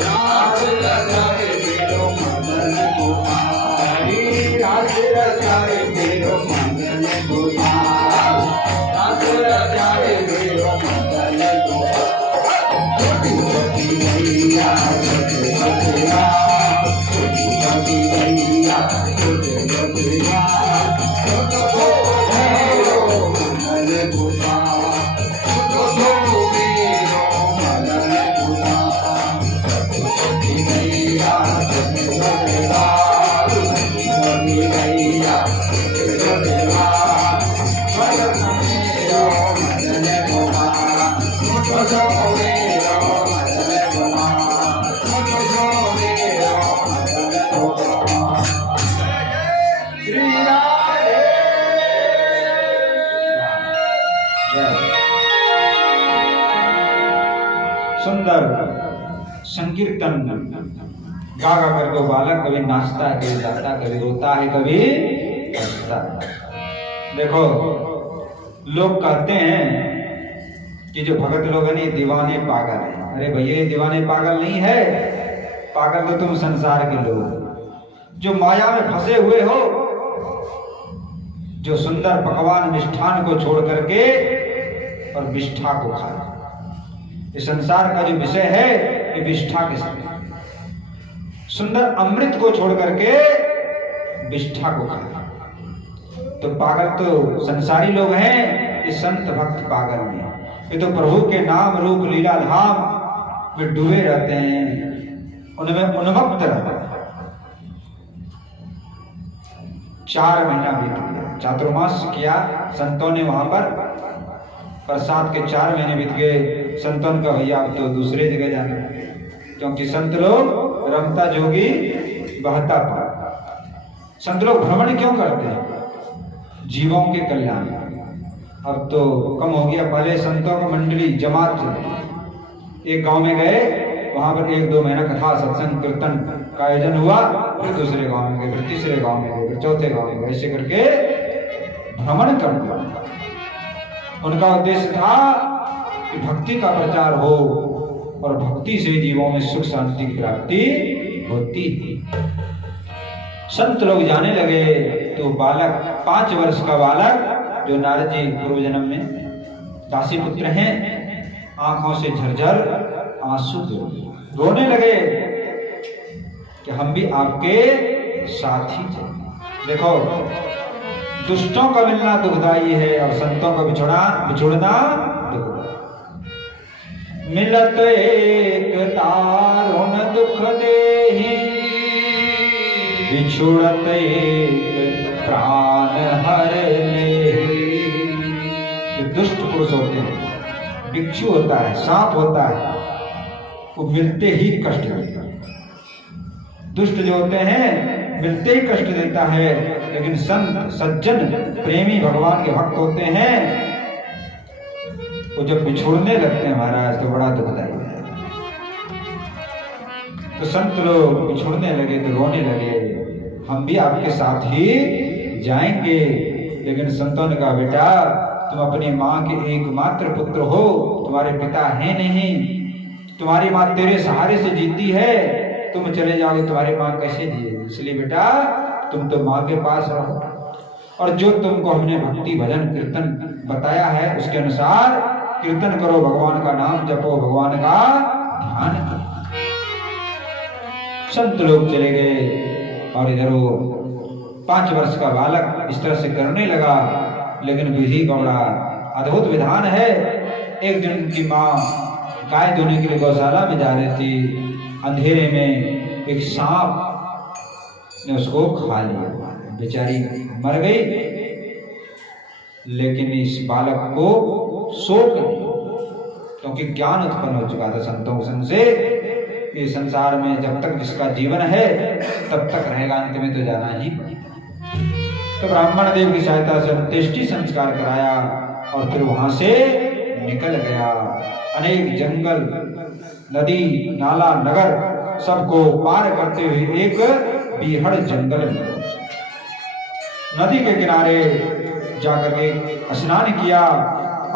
रास रचाए मेरो मदन कुमार, रास रचाए मेरो मदन कुमार, रास रचाए मेरो मदन कुमार। छोटी छोटी मैया छोटे बतिया, छोटी छोटी मैया छोटे बतिया, छोटो सो मेरो मदन कुमार, छोटो सो मेरो मदन कुमार। छोटी छोटी मैया छोटे बतिया, छोटी छोटी मैया छोटे बतिया, मदन मेरो मदन कुमार, छोटो सो मेरो मदन कुमार, छोटो सो मेरो मदन कुमार। श्री राधे। सुंदर संकीर्तन गा गा करके वो बालक कभी नाचता है, कभी गाता है, कभी रोता है, कभी हंसता है। देखो, लोग कहते हैं कि जो भगत लोग हैं ना, ये दीवाने पागल हैं। अरे भैया, ये दीवाने पागल नहीं है, पागल तो तुम संसार के लोग जो माया में फंसे हुए हो, जो सुंदर पकवान मिष्ठान को छोड़ करके और विष्ठा को खा। ये संसार का जो विषय है, ये विष्ठा के समय, सुंदर अमृत को छोड़ करके विष्ठा को खा। तो पागल तो संसारी लोग हैं, ये संत भक्त पागल नहीं। ये तो प्रभु के नाम रूप लीला धाम में डूबे रहते हैं, उनमें उन्मत्त रहते हैं। 4 महीना बीत गया, चातुर्मास किया संतों ने वहां पर, प्रसाद के 4 महीने बीत गए। संतों का भैया अब तो दूसरे जगह जाना, क्योंकि संत लोग रमता जोगी बहता पार। संत लोग भ्रमण क्यों करते हैं? जीवों के कल्याण। अब तो कम हो गया, पहले संतों का मंडली जमात चलती। एक गांव में गए, वहां पर 1-2 महीना कथा सत्संग कीर्तन का आयोजन हुआ, फिर दूसरे गांव में गए, फिर तीसरे गांव में गए, फिर चौथे गांव में गए, ऐसे करके भ्रमण करते। उनका उद्देश्य था कि भक्ति का प्रचार हो और भक्ति से जीवों में सुख शांति की प्राप्ति होती है। संत लोग जाने लगे तो बालक, 5 वर्ष का बालक, जो नारद जी पूर्व जन्म में दासी पुत्र हैं, आंखों से झरझर आंसू रोने लगे कि हम भी आपके साथी थे। देखो, दुष्टों का मिलना दुखदाई है और संतों का बिछुड़ना दुखदाई। मिलत एक दारुण दुख देहि, बिछुड़त एक प्राण हर लेहि। जो दुष्ट पुरुष होते हैं, बिच्छू होता है, सांप होता है, वो मिलते ही कष्ट देता है। दुष्ट जो होते हैं मिलते ही कष्ट देता है, लेकिन संत सज्जन प्रेमी भगवान के भक्त होते हैं, वो जब बिछोड़ने लगते हैं महाराज तो बड़ा दुखदायी है। तो संत लोग बिछोड़ने लगे तो रोने लगे, हम भी आपके साथ ही जाएंगे। लेकिन संतों ने कहा, बेटा तुम अपनी माँ के एकमात्र पुत्र हो, तुम्हारे पिता हैं नहीं, तुम्हारी माँ तेरे सहारे से जीती है, तुम चले जाओगे तुम्हारी माँ कैसे जिएगी? इसलिए बेटा तुम तो माँ के पास रहो, और जो तुमको हमने भक्ति भजन कीर्तन बताया है उसके अनुसार कीर्तन करो, भगवान का नाम जपो, भगवान का ध्यान करो। संत लोग चले गए और इधर वो 5 वर्ष का बालक इस तरह से करने लगा। लेकिन विधि का बड़ा अद्भुत विधान है। एक दिन उनकी माँ गाय धोने के लिए गौशाला में जा रही थी, अंधेरे में एक सांप ने उसको खा लिया, बेचारी मर गई। लेकिन इस बालक को शोक नहीं, क्योंकि ज्ञान उत्पन्न हो चुका था संतों संग से, इस संसार में जब तक जिसका जीवन है तब तक रहेगा, अंत में तो जाना ही पड़ेगा। तो ब्राह्मण देव की सहायता से अंत्येष्टि संस्कार कराया और फिर वहां से निकल गया। अनेक जंगल, नदी, नाला, नगर सबको पार करते हुए एक बीहड़ जंगल में नदी के किनारे जाकर के स्नान किया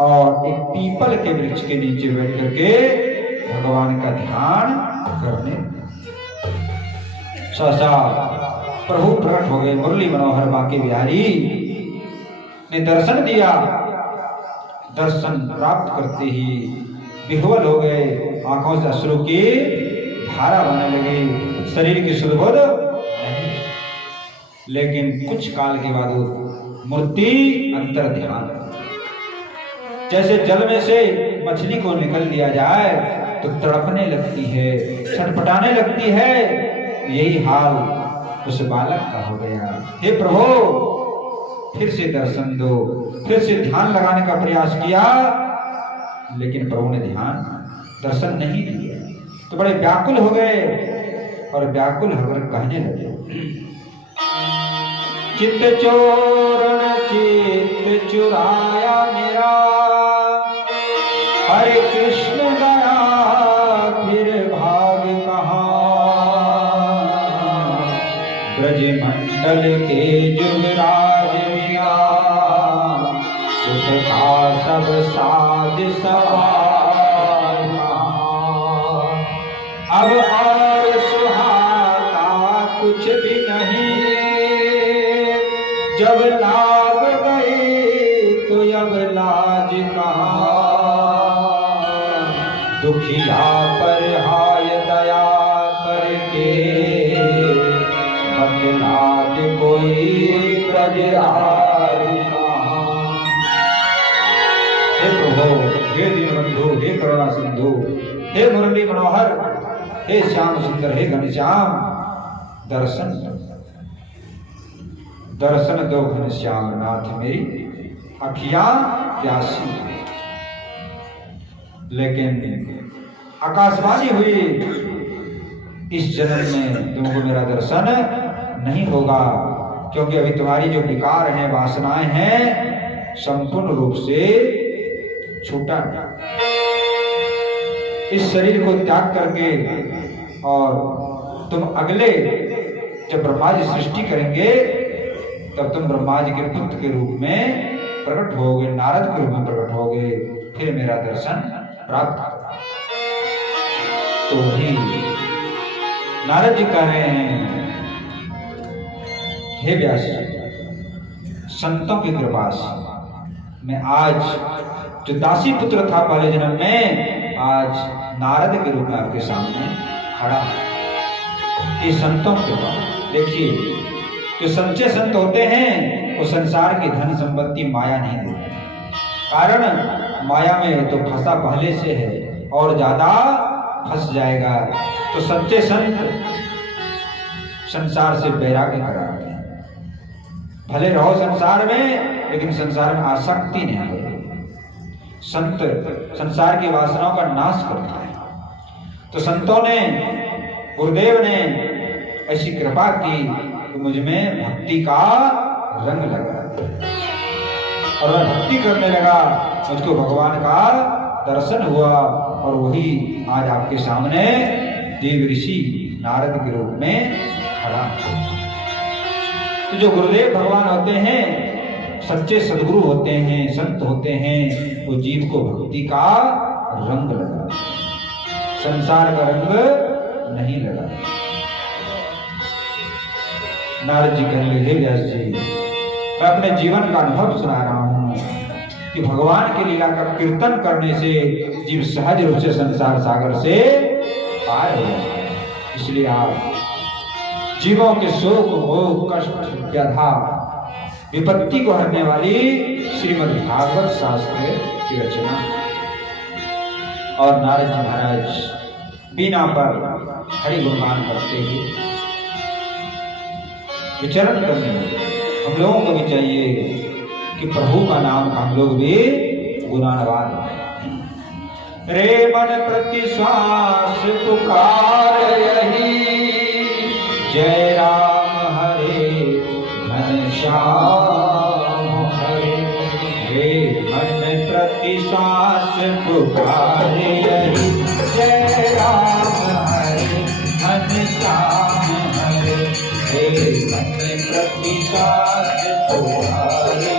और एक पीपल के वृक्ष के नीचे बैठ करके भगवान का ध्यान करने सहसा प्रभु प्रकट हो गए। मुरली मनोहर बांके बिहारी ने दर्शन दिया। दर्शन प्राप्त करते ही विह्वल हो गए, आंखों से अश्रु की धारा बहने लगी, शरीर की सुधबोध नहीं। लेकिन कुछ काल के बाद वो मूर्ति अंतर ध्यान, जैसे जल में से मछली को निकल दिया जाए तो तड़पने लगती है, छटपटाने लगती है, यही हाल उस बालक का हो गया। हे प्रभु, फिर से दर्शन दो। फिर से ध्यान लगाने का प्रयास किया, लेकिन प्रभु ने ध्यान दर्शन नहीं दिया। तो बड़े व्याकुल हो गए और व्याकुल होकर कहने लगे, चित्त चोरण चित्त चुराया मेरा, हरे कृष्ण गया फिर भाग कहाँ। ब्रज मंडल के जुगराज मिया, सुख का सब साध सवार। अब और सुहाता कुछ भी नहीं, जब लाग गई तो अब लाज कहाँ। दुखिया पर हाय दया करके, बदलात कोई ब्रज आज कहाँ। हे प्रभु, हे दीनबंधु, हे करुणा सिंधु, हे मुरली मनोहर, हे श्याम सुंदर, हे घनश्याम, दर्शन दर्शन दो घनश्याम नाथ, मेरी अखियां प्यासी। लेकिन आकाशवाणी हुई, इस जन्म में तुमको मेरा दर्शन नहीं होगा, क्योंकि अभी तुम्हारी जो विकार हैं, वासनाएं हैं, संपूर्ण रूप से छूटा। इस शरीर को त्याग करके और तुम अगले जब ब्रह्मा जी सृष्टि करेंगे, तब तुम ब्रह्मा जी के पुत्र के रूप में प्रकट होगे, नारद के रूप में प्रकट होगे, फिर मेरा दर्शन प्राप्त। तो ही नारद जी कह रहे हैं, हे व्यास जी, संतों की कृपा से मैं आज जो दासी पुत्र था पहले जन्म में, आज नारद के रूप में आपके सामने खड़ा। ये संतों की कृपा। देखिए, जो सच्चे संत होते हैं वो संसार की धन संपत्ति माया नहीं देते, कारण माया में तो फंसा पहले से है और ज्यादा फंस जाएगा। तो सच्चे संत संसार से वैराग्य कराते हैं। भले रहो संसार में, लेकिन संसार में आसक्ति नहीं है। संत संसार की वासनाओं का नाश करता है। तो संतों ने, गुरुदेव ने ऐसी कृपा की कि मुझ में भक्ति का रंग लगा और मैं भक्ति करने लगा, मुझको भगवान का दर्शन हुआ और वही आज आपके सामने देव ऋषि नारद के रूप में खड़ा। तो जो गुरुदेव भगवान होते हैं, सच्चे सदगुरु होते हैं, संत होते हैं, वो जीव को भक्ति का रंग लगा, संसार का रंग नहीं लगा। नारद जी कहने लगे, व्यास जी, मैं अपने जीवन का अनुभव सुना रहा हूं कि भगवान की लीला का कीर्तन करने से जीव सहज रूप से संसार सागर से पार हो जाता है। इसलिए आप जीवों के शोक, मोह, कष्ट, व्यथा, विपत्ति को हरने वाली श्रीमद् भागवत शास्त्र की रचना। और नारद जी महाराज बीना पर हरि गुणगान करते हुए विचरण करने लगे। हम लोगों को भी चाहिए कि प्रभु का नाम हम लोग भी गुणान्वान करें। रे मन प्रति श्वास पुकार यही, जय राम हरे घनश्याम हरे। रे मन प्रति श्वास पुकार यही, जय राम हरे घनश्याम हरे। प्रतिसाद तुम्हारे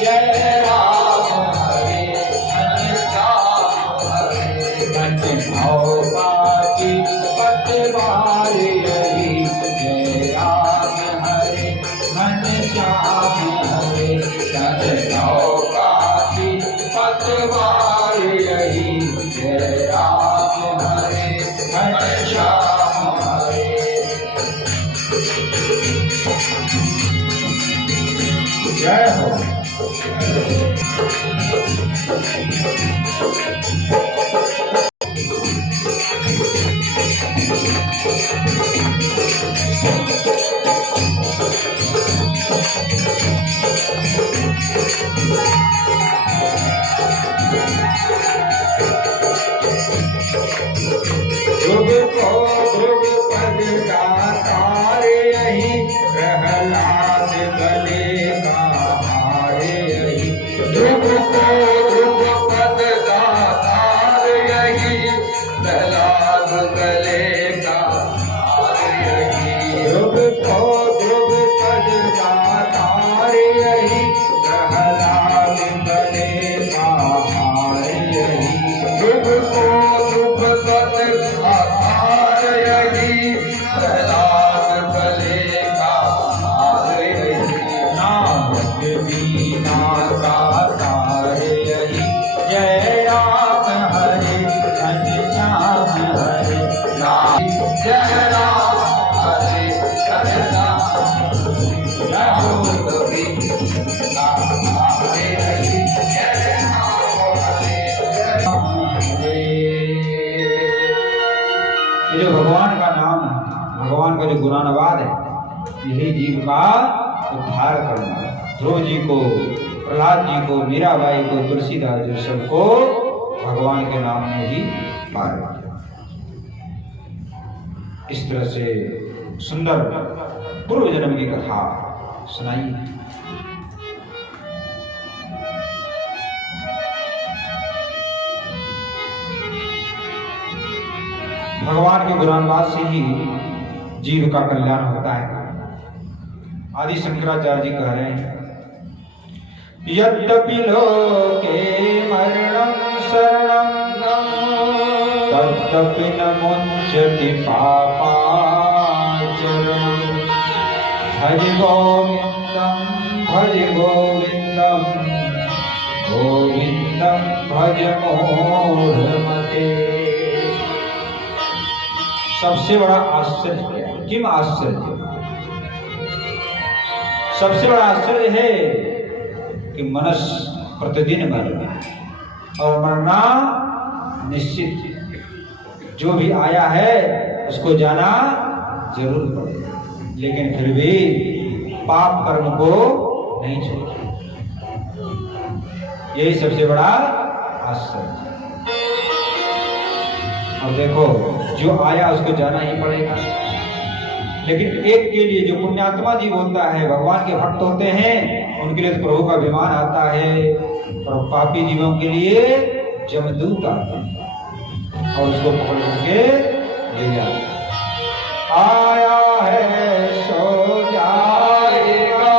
जय राम हरे धन श्याम हरे धन भाव बाकी पतवार यही जय राम हरे धन श्याम हरे धन भाव बाकी पतवार यही जय राम हरे धन श्याम हरे जय हो। ध्रुव को ध्रुव पद दातार यही प्रहलाद गले का हार यही ध्रुव को ध्रुव पद दातार यही प्रहलाद गले का हार यही ध्रुव को ध्रुव पद दातार यही प्रहलाद गले का हार यही ध्रुव को ध्रुव पद दातार यही प्रहलाद गले का हार यही नानक बीना का तार यही जय राम हरे धन श्याम हरे नाम जय राम हरे धन श्याम जय हो कवि हरे हरि जय राम हरे ये जो भगवान का नाम है, भगवान का जो गुणानुवाद है, यही जीव का उद्धार करना है। ध्रुव जी को, प्रहलाद जी को, मीराबाई को, तुलसीदास जी सबको भगवान के नाम में ही पार किया। इस तरह से सुंदर पूर्व जन्म की कथा सुनाई। भगवान के गुणानुवाद से ही जीव का कल्याण होता है। आदि शंकराचार्य जी कह रहे हैं, यद्यपि लोके मरणं शरणं तद्यपि न मुञ्चति पापाचरणं भज गोविन्दं भज गोविन्दं गोविन्दं भज मूढ़मते। सबसे बड़ा आश्चर्य क्या है? किम आश्चर्य? सबसे बड़ा आश्चर्य है कि मनुष्य प्रतिदिन मरना और मरना निश्चित है। जो भी आया है उसको जाना जरूर पड़ेगा, लेकिन फिर भी पाप कर्म को नहीं छोड़ेगा। यही सबसे बड़ा आश्चर्य। और देखो, जो आया उसको जाना ही पड़ेगा, लेकिन एक के लिए जो पुण्यात्मा जीव होता है, भगवान के भक्त होते हैं, उनके लिए तो प्रभु का विमान आता है, और पापी जीवों के लिए जमदूत आता है और उसको पकड़ करके ले जाता है। आया है सो जाएगा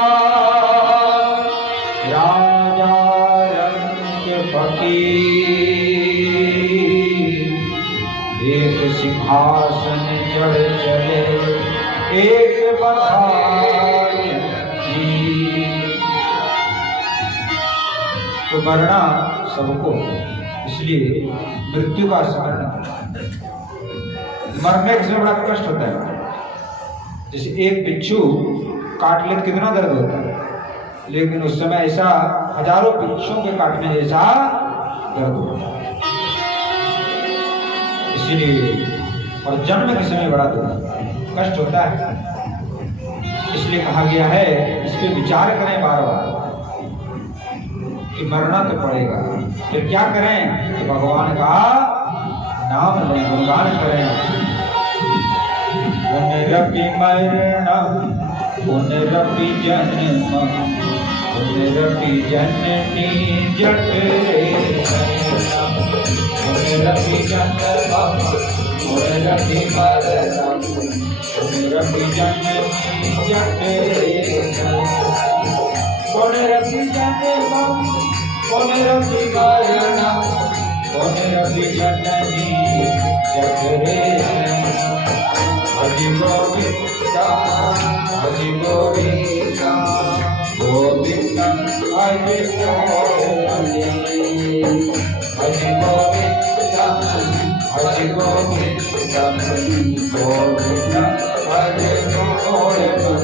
राजा रंग फकीर, एक सिंहासन चढ़ चले एक बधाई जी। तो मरना सबको, इसलिए मृत्यु का स्मरण करना। मरने के समय बड़ा कष्ट होता है। जैसे एक बिच्छू काट ले तो कितना दर्द होता है, लेकिन उस समय ऐसा हजारों बिच्छुओं के काटने जैसा दर्द होता है। इसीलिए और जन्म के समय बड़ा कष्ट होता है। इसलिए कहा गया है, इस पे विचार करें बार बार कि मरना तो पड़ेगा, फिर क्या करें कि भगवान का नाम लें, गुणगान करें। पुनरपि मरणं पुनरपि जन्म पुनरपि जननी जठरे पुनरपि जन्म पुनरपि मरणं पुनरपि जननी जठरे पुनरपि जन्मं पुनरपि मरणं पुनरपि जननी जठरे हरि गोविंदा हरि गोविंदा गोविंदं हरि गोविंदा हरि गोविंदा गोविंदं हरि गोविंदा।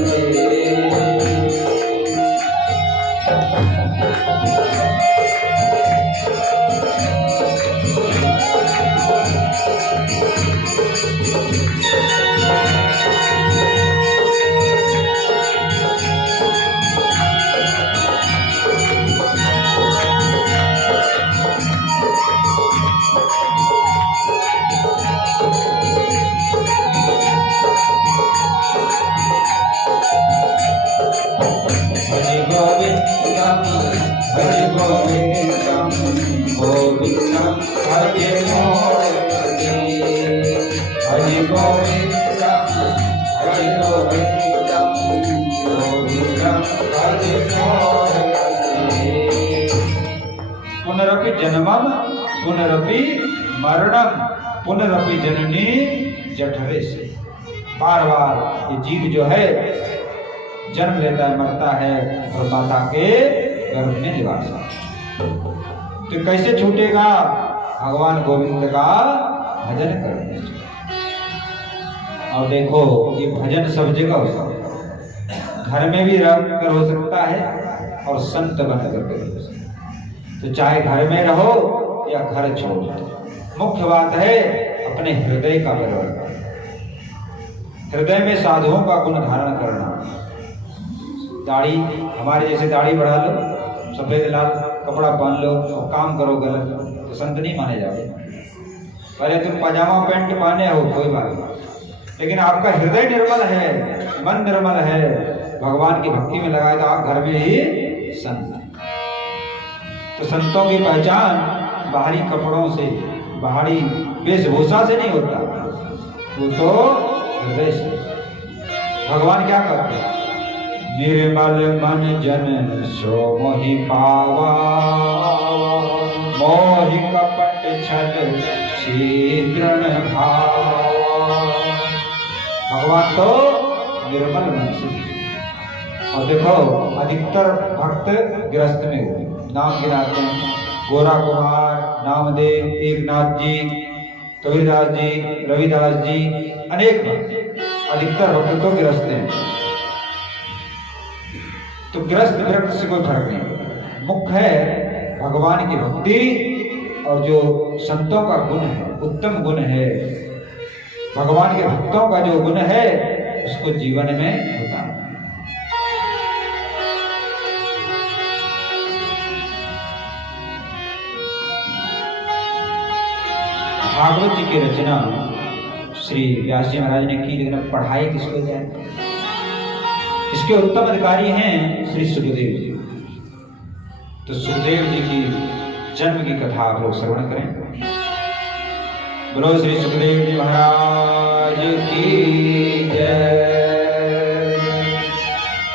पुनरपि जन्मम पुनरपि मरणम पुनरपि जननी जठरे से। बार बार ये जीव जो है जन्म लेता है, मरता है और माता के गर्भ में निवास है। तो कैसे छूटेगा? भगवान गोविंद का भजन करने से। और देखो ये भजन सब जगह हो सकता है, घर में भी रह कर हो सकता है और संत बनकर भी हो सकता है। तो चाहे घर में रहो या घर छोड़ दो, मुख्य बात है अपने हृदय का परिवर्तन, हृदय में साधुओं का गुण धारण करना। दाढ़ी हमारे जैसे दाढ़ी बढ़ा लो, सफेद लाल कपड़ा पहन लो और काम करो गलत, तो संत नहीं माने जाओगे। पहले तुम पजामा पैंट पहने हो कोई बात नहीं, लेकिन आपका हृदय निर्मल है, मन निर्मल है, भगवान की भक्ति में लगाए तो आप घर में ही संत। तो संतों की पहचान बाहरी कपड़ों से, बाहरी वेशभूषा से नहीं होता, वो तो हृदय से। भगवान क्या कहते हैं? निर्मल मन जन सो मोहि पावा, मोहि कपट छल शीघ्र भावा। भगवान तो निर्मल मन से। और देखो अधिकतर भक्त गृहस्थ में होते, नाम गिनाते हैं, गोरा कुमार, नामदेव, एकनाथ जी, कबीरदास जी, रविदास जी, अनेक भक्त, अधिकतर भक्त तो गृहस्थ हैं। तो गृहस्थ व्यक्ति से कोई फर्क नहीं, मुख्य है भगवान की भक्ति और जो संतों का गुण है, उत्तम गुण है, भगवान के भक्तों का जो गुण है उसको जीवन में होता है। भागवत जी की रचना श्री व्यास जी महाराज ने की, लेकिन पढ़ाई किसको जाए? इसके उत्तम अधिकारी हैं श्री सुखदेव जी। तो सुखदेव जी की जन्म की कथा आप लोग श्रवण करें। बोलो श्री सुखदेव जी महाराज की।